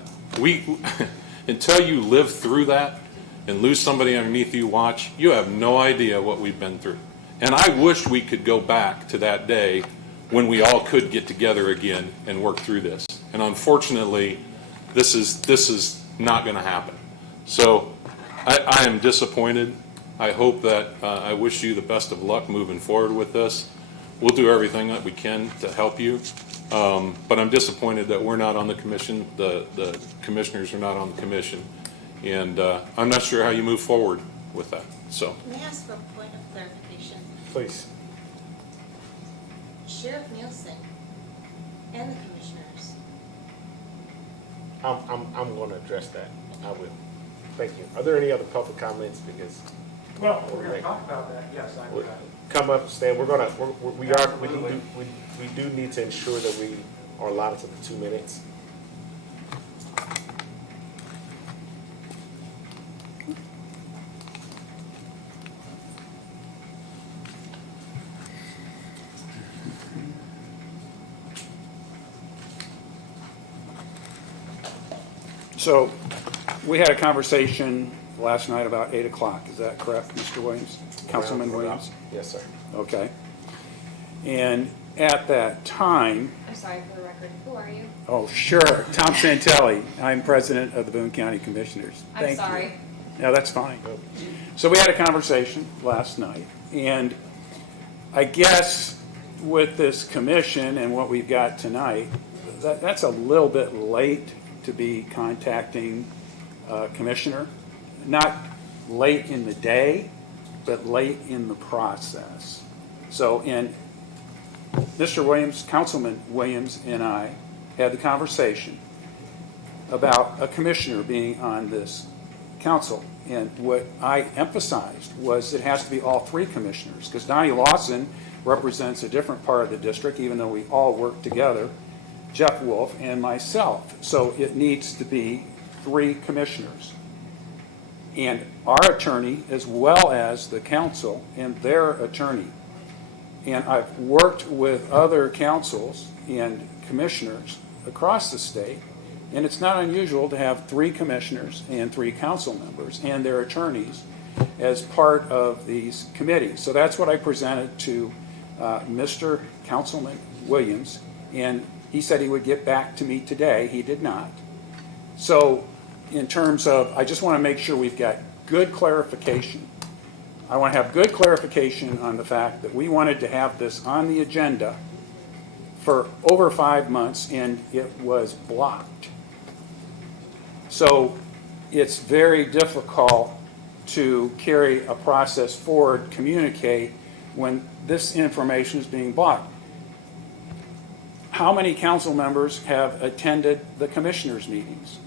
Until you live through that and lose somebody underneath you watch, you have no idea what we've been through. And I wish we could go back to that day when we all could get together again and work through this. And unfortunately, this is not going to happen. So I am disappointed. I hope that I wish you the best of luck moving forward with this. We'll do everything that we can to help you. But I'm disappointed that we're not on the commission. The commissioners are not on the commission. And I'm not sure how you move forward with that. So. May I ask for a point of clarification? Please. Sheriff Nielsen and the commissioners. I'm going to address that. I will. Thank you. Are there any other public comments? Because Well, we're going to talk about that, yes, I would. come up, stand. We do need to ensure that we are allotted to the 2 minutes. So we had a conversation last night about 8 o'clock. Is that correct, Mr. Williams? Councilman Williams? Yes, sir. Okay. And at that time, I'm sorry, for the record, who are you? oh, sure, Tom Santelli. I'm president of the Boone County Commissioners. I'm Thank sorry. you. No, that's fine. So we had a conversation last night, and I guess with this commission and what we've got tonight, that's a little bit late to be contacting a commissioner. Not late in the day, but late in the process. So, and Mr. Williams, Councilman Williams and I had the conversation about a commissioner being on this council. And what I emphasized was it has to be all 3 commissioners, because Donnie Lawson represents a different part of the district, even though we all work together, Jeff Wolf and myself. So it needs to be 3 commissioners. And our attorney, as well as the council and their attorney. And I've worked with other councils and commissioners across the state, and it's not unusual to have 3 commissioners and 3 council members and their attorneys as part of these committees. So that's what I presented to Mr. Councilman Williams, and he said he would get back to me today. He did not. So in terms of, I just want to make sure we've got good clarification. I want to have good clarification on the fact that we wanted to have this on the agenda for over 5 months, and it was blocked. So it's very difficult to carry a process forward, communicate, when this information is being blocked. How many council members have attended the commissioners' meetings?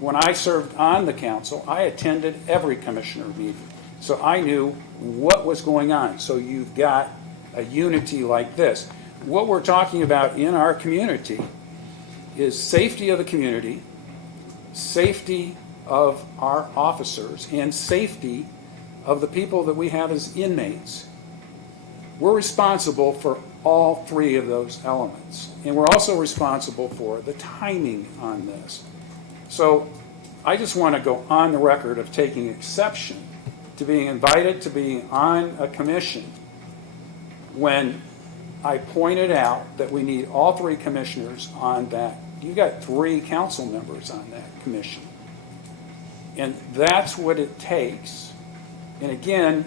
When I served on the council, I attended every commissioner meeting. So I knew what was going on. So you've got a unity like this. What we're talking about in our community is safety of the community, safety of our officers, and safety of the people that we have as inmates. We're responsible for all three of those elements. And we're also responsible for the timing on this. So I just want to go on the record of taking exception to being invited to be on a commission when I pointed out that we need all three commissioners on that. You got 3 council members on that commission. And that's what it takes. And again,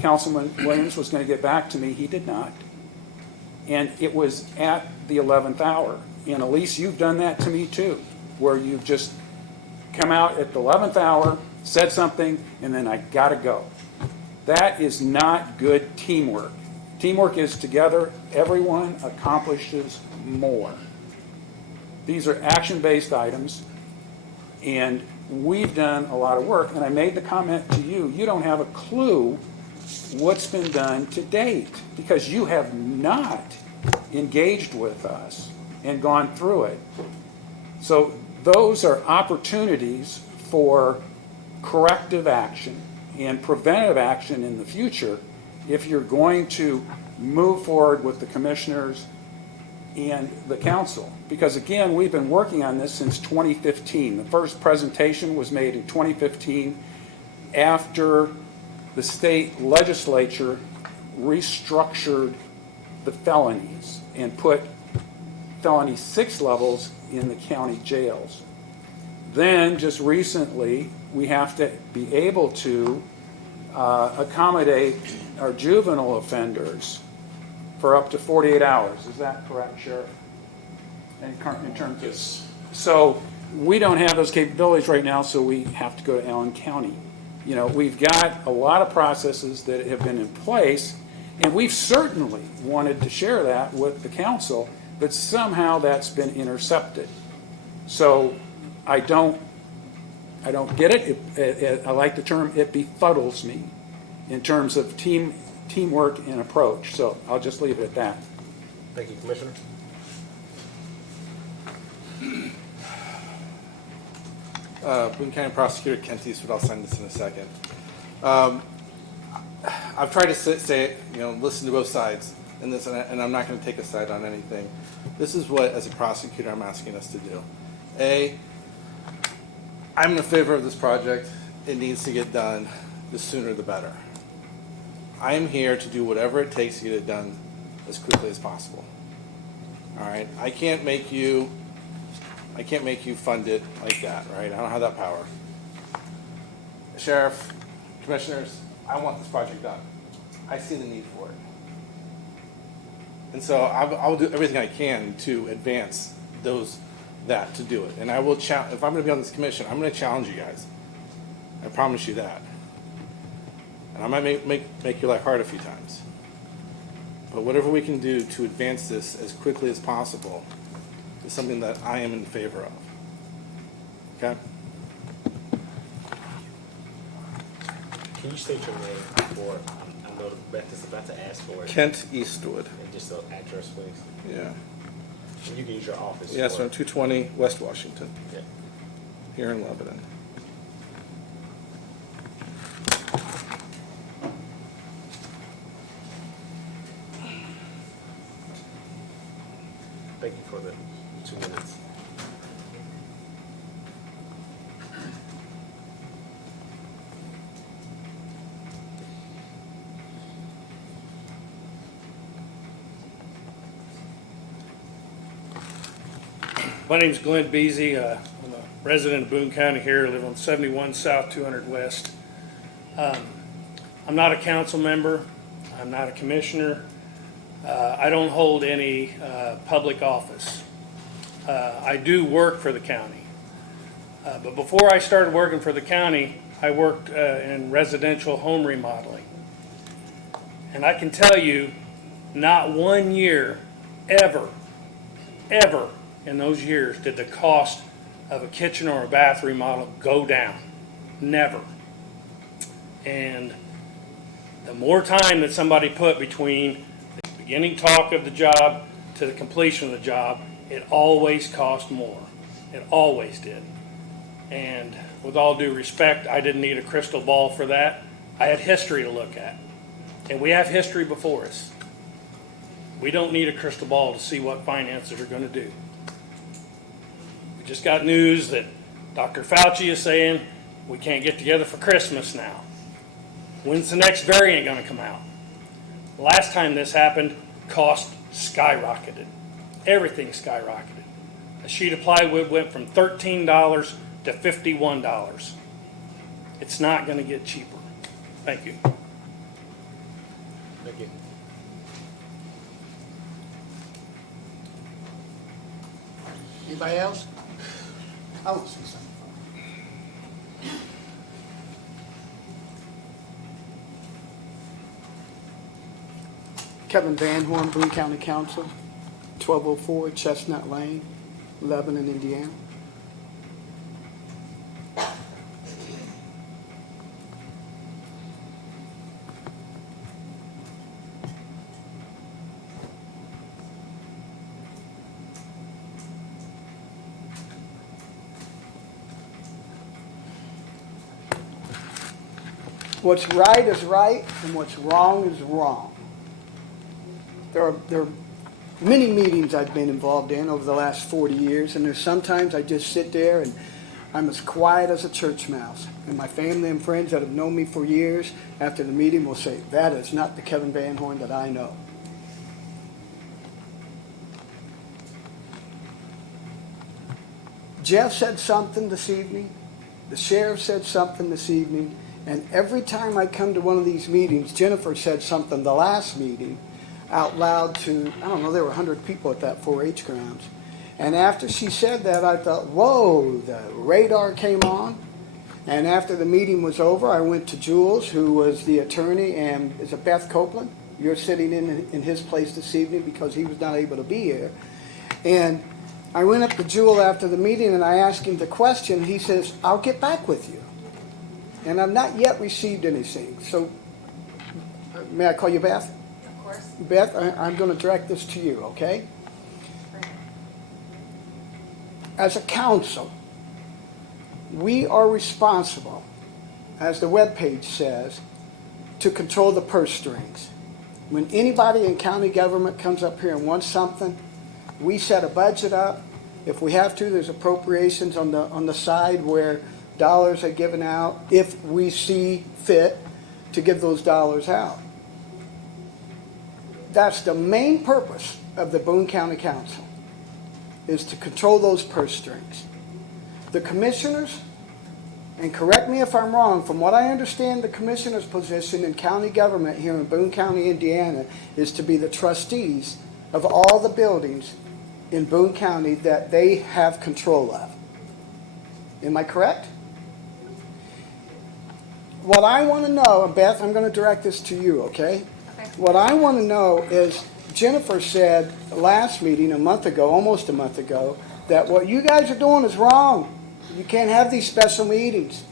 Councilman Williams was going to get back to me. He did not. And it was at the 11th hour. And Elise, you've done that to me too, where you've just come out at the 11th hour, said something, and then I got to go. That is not good teamwork. Teamwork is together. Everyone accomplishes more. These are action-based items, and we've done a lot of work. And I made the comment to you, you don't have a clue what's been done to date because you have not engaged with us and gone through it. So those are opportunities for corrective action and preventative action in the future if you're going to move forward with the commissioners and the council. Because again, we've been working on this since 2015. The first presentation was made in 2015 after the state legislature restructured the felonies and put felony 6 levels in the county jails. Then just recently, we have to be able to accommodate our juvenile offenders for up to 48 hours. Is that correct, Sheriff? In terms of, so we don't have those capabilities right now, so we have to go to Allen County. You know, we've got a lot of processes that have been in place, and we've certainly wanted to share that with the council, but somehow that's been intercepted. So I don't get it. I like the term, it befuddles me in terms of teamwork and approach. So I'll just leave it at that. Thank you, Commissioner. Boone County Prosecutor Kent Eastwood, I'll sign this in a second. I've tried to say, listen to both sides in this, and I'm not going to take a side on anything. This is what, as a prosecutor, I'm asking us to do. I'm in favor of this project. It needs to get done. The sooner the better. I am here to do whatever it takes to get it done as quickly as possible. All right? I can't make you fund it like that, right? I don't have that power. Sheriff, commissioners, I want this project done. I see the need for it. And so I'll do everything I can to advance that to do it. And I will if I'm going to be on this commission, I'm going to challenge you guys. I promise you that. And I might make your life hard a few times. But whatever we can do to advance this as quickly as possible is something that I am in favor of. Okay? Can you state your name for, I know Beth is about to ask for it. Kent Eastwood. And just the address, please. Yeah. And you can use your office. Yes, for on 220 West Washington, Yeah. here in Lebanon. Thank you for the 2 minutes. My name's Glenn Beasy. I'm a resident of Boone County here. I live on 71 South, 200 West. I'm not a council member. I'm not a commissioner. I don't hold any public office. I do work for the county. But before I started working for the county, I worked in residential home remodeling. And I can tell you, not 1 year, ever, in those years did the cost of a kitchen or a bath remodel go down. Never. And the more time that somebody put between the beginning talk of the job to the completion of the job it always cost more. It always did. And with all due respect, I didn't need a crystal ball for that. I had history to look at. And we have history before us. We don't need a crystal ball to see what finances are going to do. We just got news that Dr. Fauci is saying we can't get together for Christmas now. When's the next variant going to come out? Last time this happened, cost skyrocketed. Everything skyrocketed. A sheet of plywood went from $13 to $51. It's not going to get cheaper. Thank you. Thank you. Anybody else? I want to say something. Kevin Van Horn, Boone County Council, 1204 Chestnut Lane, Lebanon, Indiana. What's right is right, and what's wrong is wrong. There are many meetings I've been involved in over the last 40 years, and there's sometimes I just sit there and I'm as quiet as a church mouse. And my family and friends that have known me for years, after the meeting will say, that is not the Kevin Van Horn that I know. Jeff said something this evening, the sheriff said something this evening, and every time I come to one of these meetings, Jennifer said something the last meeting out loud to, I don't know, there were 100 people at that 4-H grounds. And after she said that, I thought, whoa, the radar came on. And after the meeting was over, I went to Jules, who was the attorney, and is it Beth Copeland? You're sitting in his place this evening because he was not able to be here. And I went up to Jules after the meeting and I asked him the question. He says, I'll get back with you. And I've not yet received anything. So, may I call you Beth? Of course. Beth, I'm going to direct this to you, okay? As a council, we are responsible, as the webpage says, to control the purse strings. When anybody in county government comes up here and wants something, we set a budget up. If we have to, there's appropriations on the side where dollars are given out if we see fit to give those dollars out. That's the main purpose of the Boone County Council, is to control those purse strings. The commissioners, and correct me if I'm wrong, from what I understand, the commissioner's position in county government here in Boone County, Indiana, is to be the trustees of all the buildings in Boone County that they have control of. Am I correct? What I want to know, and Beth, I'm going to direct this to you, okay? What I want to know is, Jennifer said last meeting, a month ago, almost a month ago, that what you guys are doing is wrong. You can't have these special meetings.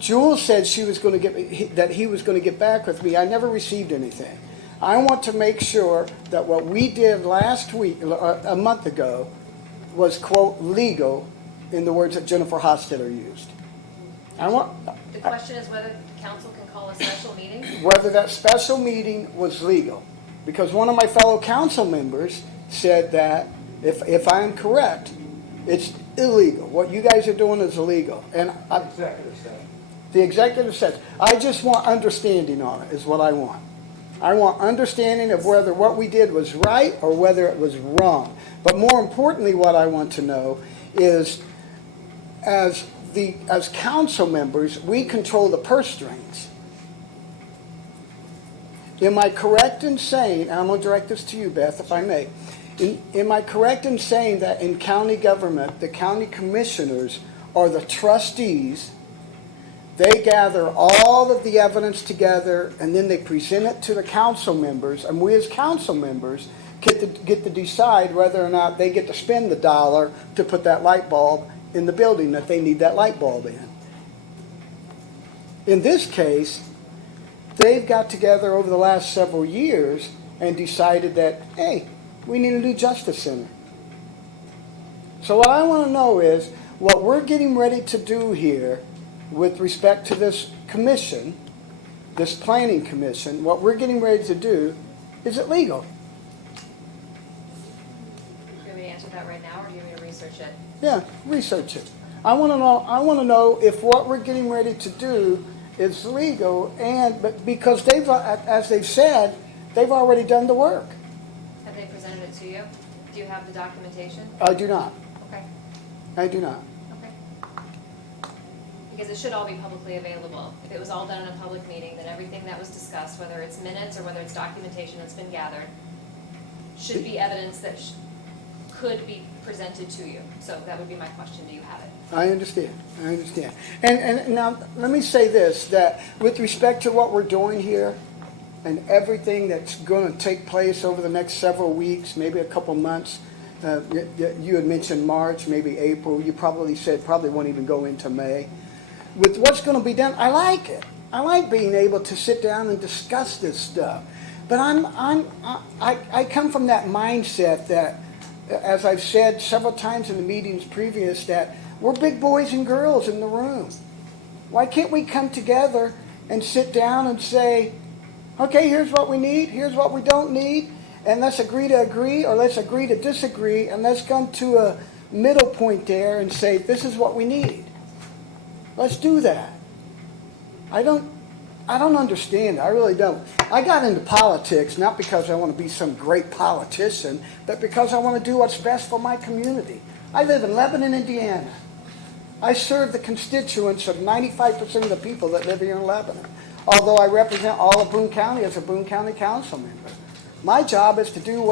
Jules said she was going to that he was going to get back with me. I never received anything. I want to make sure that what we did last week, a month ago, was, quote, legal, in the words that Jennifer Hostetler used. The question is whether the council can call a special meeting? Whether that special meeting was legal. Because one of my fellow council members said that, if I am correct, it's illegal. What you guys are doing is illegal. And the executive says, I just want understanding on it, is what I want. I want understanding of whether what we did was right or whether it was wrong. But more importantly, what I want to know is, as council members, we control the purse strings. Am I correct in saying, and I'm going to direct this to you, Beth, if I may, am I correct in saying that in county government, the county commissioners are the trustees? They gather all of the evidence together, and then they present it to the council members, and we as council members get to decide whether or not they get to spend the dollar to put that light bulb in the building that they need that light bulb in. In this case, they've got together over the last several years and decided that, hey, we need a new justice center. So what I want to know is, what we're getting ready to do here with respect to this commission, this planning commission, what we're getting ready to do, is it legal? Do you want me to answer that right now, or do you want me to research it? Yeah, research it. I want to know if what we're getting ready to do is legal, but because they've, as they've said, they've already done the work. Have they presented it to you? Do you have the documentation? I do not. Okay, I do not. okay. Because it should all be publicly available. If it was all done in a public meeting, then everything that was discussed, whether it's minutes or whether it's documentation that's been gathered, should be evidence that could be presented to you. So that would be my question, do you have it? I understand. I understand. And now, let me say this, that with respect to what we're doing here and everything that's going to take place over the next several weeks, maybe a couple months, you had mentioned March, maybe April, you probably said probably won't even go into May. With what's going to be done, I like it. I like being able to sit down and discuss this stuff. But I come from that mindset that, as I've said several times in the meetings previous, that we're big boys and girls in the room. Why can't we come together and sit down and say, okay, here's what we need, here's what we don't need, and let's agree to agree, or let's agree to disagree, and let's come to a middle point there and say, this is what we need. Let's do that. I don't understand. I really don't. I got into politics not because I want to be some great politician, but because I want to do what's best for my community. I live in Lebanon, Indiana. I serve the constituents of 95% of the people that live here in Lebanon, although I represent all of Boone County as a Boone County council member. My job is to do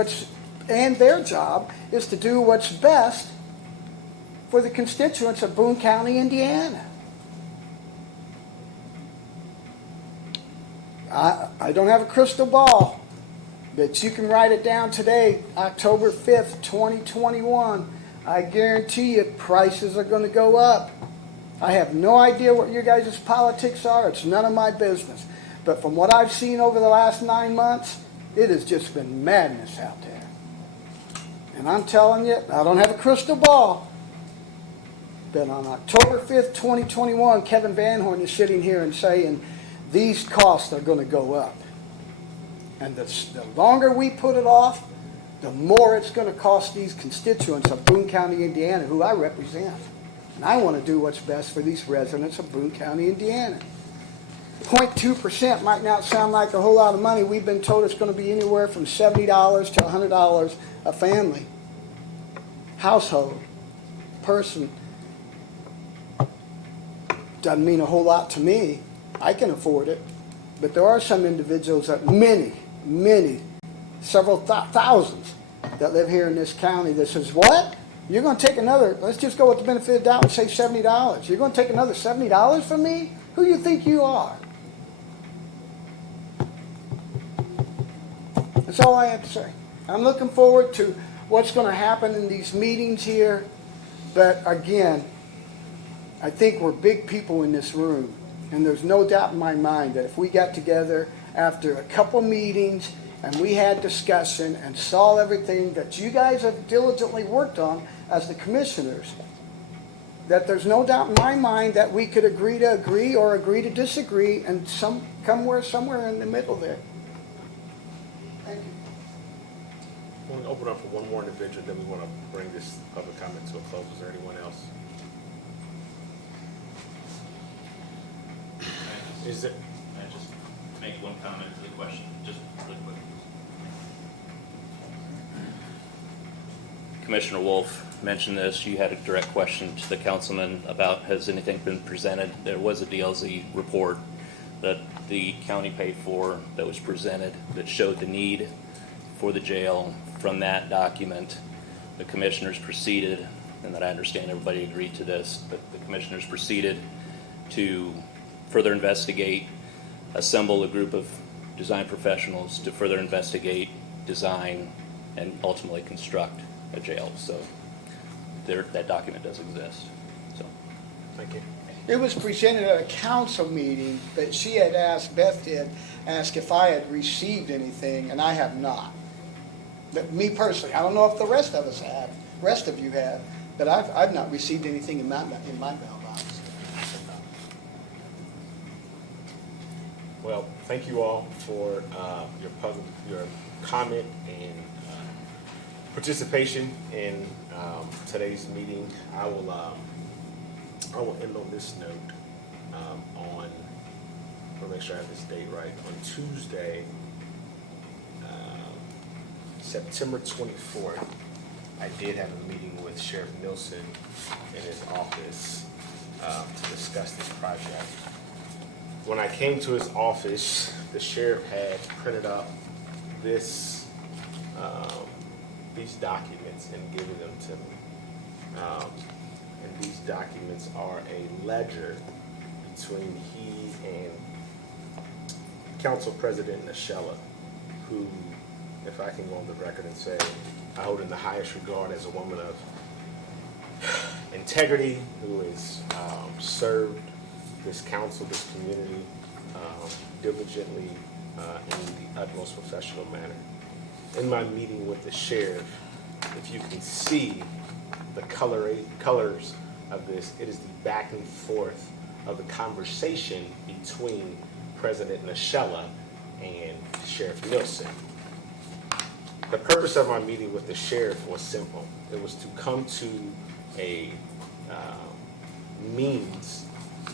and their job is to do what's best for the constituents of Boone County, Indiana. I don't have a crystal ball, but you can write it down today, October 5th, 2021. I guarantee you prices are going to go up. I have no idea what your guys' politics are. It's none of my business. But from what I've seen over the last 9 months, it has just been madness out there. And I'm telling you, I don't have a crystal ball. But on October 5th, 2021, Kevin Van Horn is sitting here and saying, these costs are going to go up. And the longer we put it off, the more it's going to cost these constituents of Boone County, Indiana, who I represent. And I want to do what's best for these residents of Boone County, Indiana. 0.2% might not sound like a whole lot of money. We've been told it's going to be anywhere from $70 to $100 a family, household, person. Doesn't mean a whole lot to me. I can afford it. But there are some individuals that several thousands that live here in this county that says, what? You're going to take another, let's just go with the benefit of the doubt and say $70. You're going to take another $70 from me? Who do you think you are? That's all I have to say. I'm looking forward to what's going to happen in these meetings here. But again, I think we're big people in this room. And there's no doubt in my mind that if we got together after a couple meetings and we had discussion and saw everything that you guys have diligently worked on as the commissioners, that there's no doubt in my mind that we could agree to agree or agree to disagree and somewhere in the middle there. Thank you. We want to open up for one more individual, then we want to bring this public comment to a close. Is there anyone else? Is it? Can I just make one comment to the question, just really quick? Commissioner Wolf mentioned this. You had a direct question to the councilman about has anything been presented. There was a DLZ report that the county paid for that was presented that showed the need for the jail. From that document, the commissioners proceeded, and that I understand everybody agreed to this, but the commissioners proceeded to further investigate, assemble a group of design professionals to further investigate, design, and ultimately construct a jail. So that document does exist. So, Thank you. It was presented at a council meeting, but she had asked, Beth did, ask if I had received anything, and I have not. But me personally, I don't know if the rest of us have, rest of you have, But I've not received anything in my mailbox. Well, thank you all for your comment and participation in today's meeting. I will end on this note. On, I'll make sure I have this date right. On Tuesday, September 24th, I did have a meeting with Sheriff Nilsson in his office to discuss this project. When I came to his office, the sheriff had printed up these documents and given them to me. And these documents are a ledger between he and Council President Nashella, who, if I can go on the record and say, I hold in the highest regard as a woman of integrity, who has served this council, this community, diligently in the utmost professional manner. In my meeting with the sheriff, if you can see the colors of this, it is the back and forth of the conversation between President Nashella and Sheriff Nilsson. The purpose of my meeting with the sheriff was simple. It was to come to a means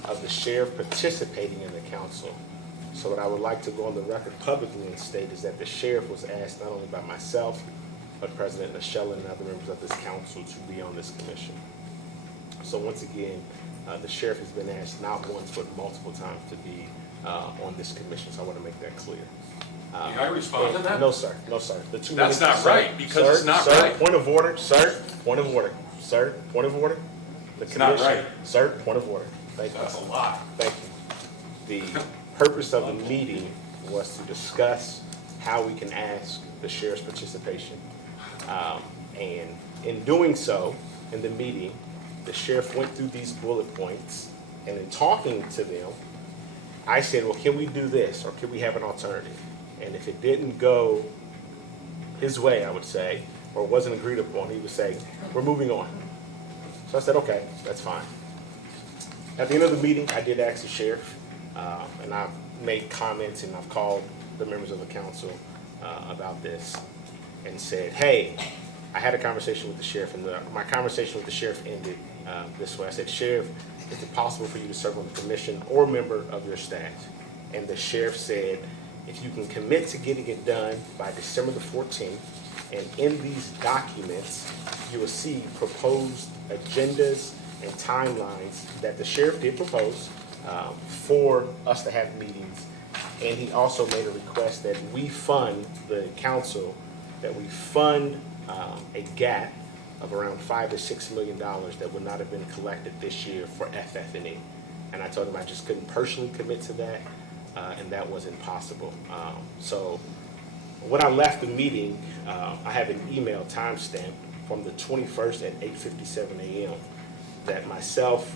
of the sheriff participating in the council. So what I would like to go on the record publicly and state is that the sheriff was asked not only by myself, but President Nashella and other members of this council to be on this commission. So once again, the sheriff has been asked not once, but multiple times to be on this commission. So I want to make that clear. May I respond to that? No, sir. No, sir. The 2 That's minutes, not right, because it's not right. Point of order, sir. Point of order, sir. Point of order. The It's not commission, right. sir. Point of order. Thank you. That's a lie. Thank you. The purpose of the meeting was to discuss how we can ask the sheriff's participation. And in doing so, in the meeting, the sheriff went through these bullet points, and in talking to them, I said, well, can we do this, or can we have an alternative? And if it didn't go his way, I would say, or wasn't agreed upon, he would say, we're moving on. So I said, okay, that's fine. At the end of the meeting, I did ask the sheriff, and I've made comments and I've called the members of the council about this and said, hey, I had a conversation with the sheriff, and my conversation with the sheriff ended this way. I said, Sheriff, is it possible for you to serve on the commission or member of your staff? And the sheriff said, if you can commit to getting it done by December the 14th, and in these documents, you will see proposed agendas and timelines that the sheriff did propose for us to have meetings. And he also made a request that we fund the council, that we fund a gap of around $5 to $6 million that would not have been collected this year for FF&E. And I told him I just couldn't personally commit to that, and that wasn't possible. So when I left the meeting, I have an email timestamp from the 21st at 8:57 a.m. that myself,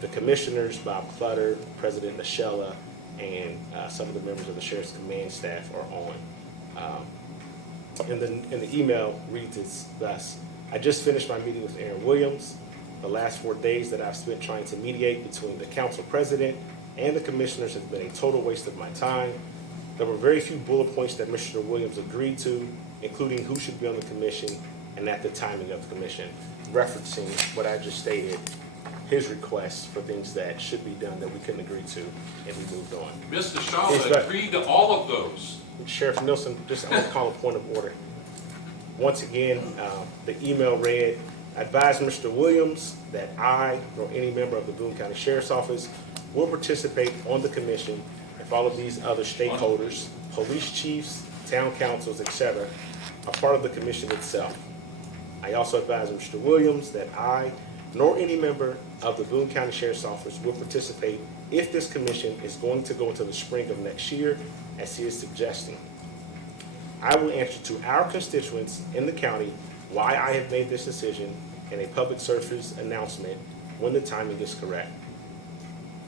the commissioners, Bob Clutter, President Nashella, and some of the members of the Sheriff's Command staff are on. And the email reads as thus: I just finished my meeting with Aaron Williams. The last 4 days that I've spent trying to mediate between the council president and the commissioners has been a total waste of my time. There were very few bullet points that Mr. Williams agreed to, including who should be on the commission and at the timing of the commission, referencing what I just stated, his requests for things that should be done that we couldn't agree to, and we moved on. Mr. Shaw agreed to all of those. Sheriff Nilsson, just I'm going to call a point of order. Once again, the email read, I advise Mr. Williams that I, nor any member of the Boone County Sheriff's Office, will participate on the commission if all of these other stakeholders, police chiefs, town councils, etc., are part of the commission itself. I also advise Mr. Williams that I, nor any member of the Boone County Sheriff's Office will participate if this commission is going to go into the spring of next year, as he is suggesting. I will answer to our constituents in the county why I have made this decision in a public service announcement when the timing is correct.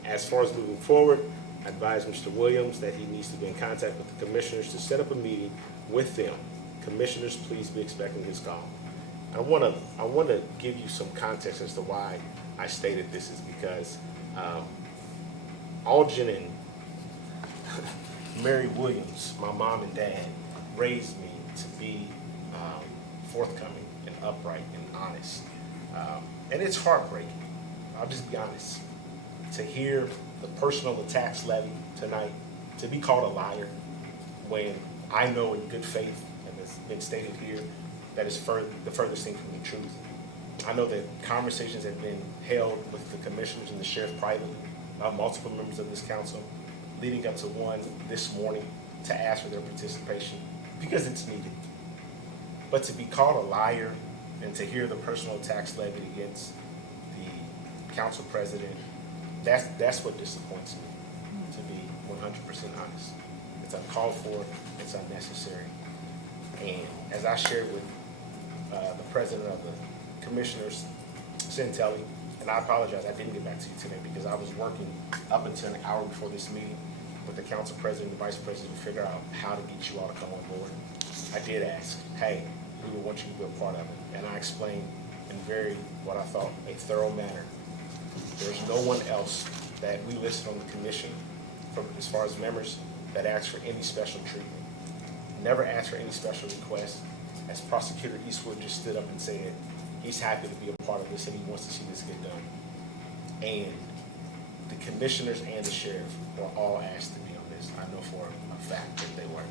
As far as moving forward, I advise Mr. Williams that he needs to be in contact with the commissioners to set up a meeting with them. Commissioners, please be expecting his call. I want to give you some context as to why I stated this is because Algin and Mary Williams, my mom and dad, raised me to be forthcoming and upright and honest. And it's heartbreaking. I'll just be honest. To hear the personal attacks levied tonight, to be called a liar when I know in good faith, and it's been stated here, that is the furthest thing from the truth. I know that conversations have been held with the commissioners and the sheriff privately, multiple members of this council, leading up to one this morning to ask for their participation because it's needed. But to be called a liar and to hear the personal attacks levied against the council president, that's what disappoints me, to be 100% honest. It's uncalled for, it's unnecessary. And as I shared with the president of the commissioners, Centelli, and I apologize, I didn't get back to you today because I was working up until an hour before this meeting with the council president and the vice president to figure out how to get you all to come on board. I did ask, hey, we would want you to be a part of it. And I explained in what I thought, a thorough manner. There's no one else that we listed on the commission, as far as members, that asked for any special treatment. Never asked for any special requests. As Prosecutor Eastwood just stood up and said, he's happy to be a part of this and he wants to see this get done. And the commissioners and the sheriff were all asked to be on this. I know for a fact that they were.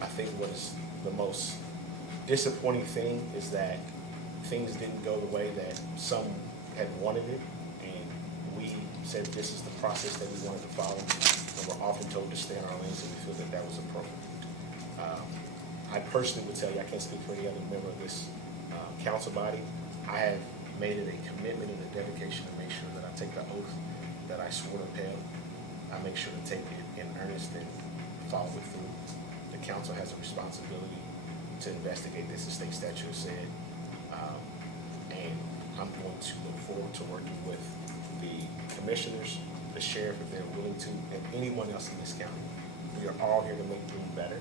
I think what is the most disappointing thing is that things didn't go the way that some had wanted it, and we said this is the process that we wanted to follow, and we're often told to stay in our lanes, and we feel that that was appropriate. I personally would tell you, I can't speak for any other member of this council body, I have made it a commitment and a dedication to make sure that I take the oath that I swore to uphold. I make sure to take it in earnest and follow it through. The council has a responsibility to investigate this, as state statute said, and I'm going to look forward to working with the commissioners, the sheriff, if they're willing to, and anyone else in this county. We are all here to make Boone better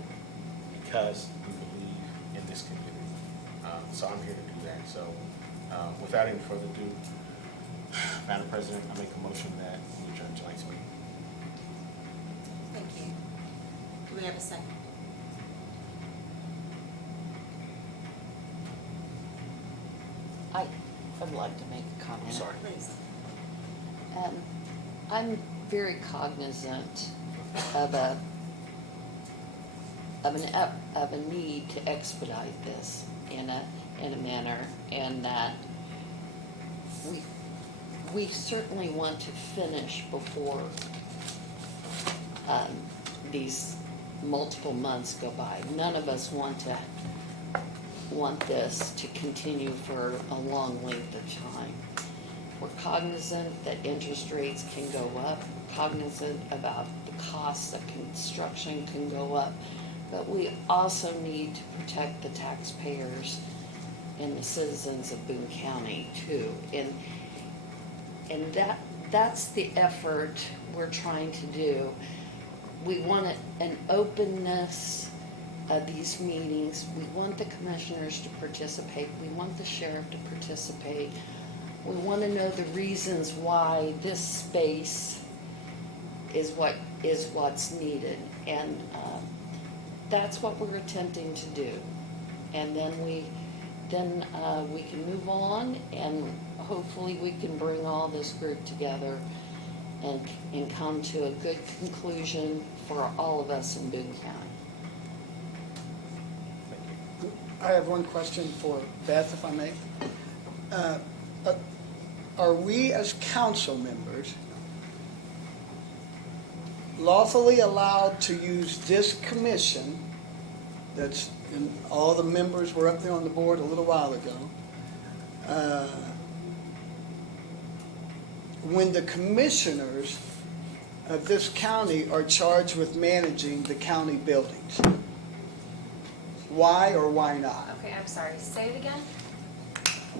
because we believe in this community. So I'm here to do that. So without any further ado, Madam President, I make a motion that we adjourn tonight's meeting. Thank you. Do we have a second? I'd like to make a comment. I'm sorry. Please. I'm very cognizant of a need to expedite this in a manner, and that we certainly want to finish before these multiple months go by. None of us want this to continue for a long length of time. We're cognizant that interest rates can go up, cognizant about the costs of construction can go up, but we also need to protect the taxpayers and the citizens of Boone County too. And that's the effort we're trying to do. We want an openness of these meetings. We want the commissioners to participate. We want the sheriff to participate. We want to know the reasons why this space is what's needed, and that's what we're attempting to do. And then we can move on, and hopefully we can bring all this group together and come to a good conclusion for all of us in Boone County. I have one question for Beth, if I may. Are we as council members lawfully allowed to use this commission that's, and all the members were up there on the board a little while ago, when the commissioners of this county are charged with managing the county buildings? Why or why not? Okay, I'm sorry, say it again?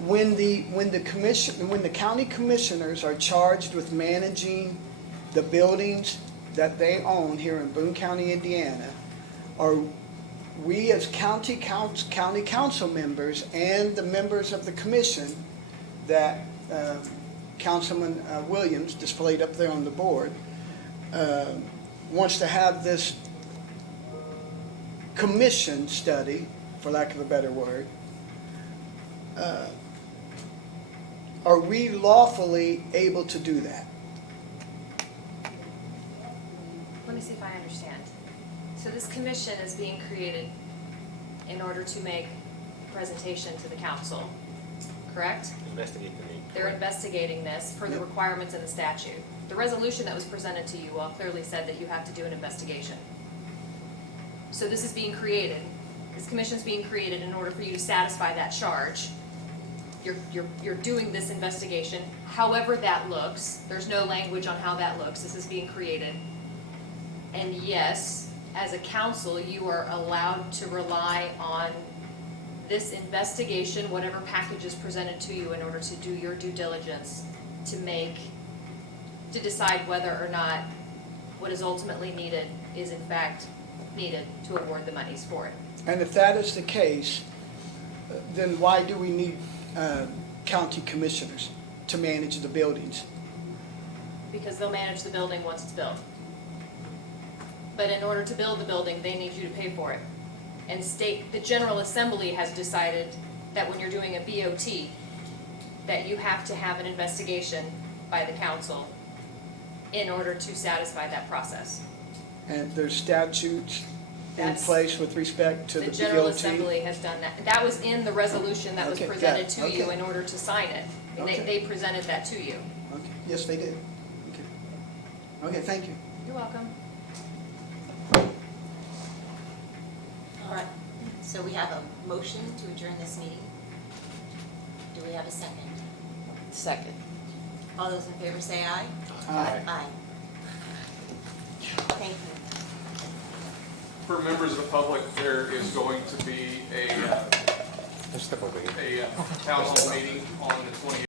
When the county commissioners are charged with managing the buildings that they own here in Boone County, Indiana, are we as county council members and the members of the commission that Councilman Williams displayed up there on the board wants to have this commission study, for lack of a better word, are we lawfully able to do that? Let me see if I understand. So this commission is being created in order to make a presentation to the council, correct? Investigate the need. They're investigating this per the requirements in the statute. The resolution that was presented to you all clearly said that you have to do an investigation. So this is being created, this commission's being created in order for you to satisfy that charge. You're doing this investigation, however that looks. There's no language on how that looks. This is being created. And yes, as a council, you are allowed to rely on this investigation, whatever package is presented to you in order to do your due diligence to decide whether or not what is ultimately needed is in fact needed to award the monies for it. And if that is the case, then why do we need county commissioners to manage the buildings? Because they'll manage the building once it's built. But in order to build the building, they need you to pay for it. And the General Assembly has decided that when you're doing a BOT, that you have to have an investigation by the council in order to satisfy that process. And there's statutes in That's- place with respect to the The BOT? General Assembly has done that. That was in the resolution that was Okay, got presented it. to you Okay. in order to sign it. And Okay. they presented that to you. Okay. Yes, they did. Okay. Okay, thank you. You're welcome. All right, so we have a motion to adjourn this meeting. Do we have a second? Second. All those in favor say aye. Aye. Aye. Thank you. For members of the public, there is going to be a council meeting on the 28th.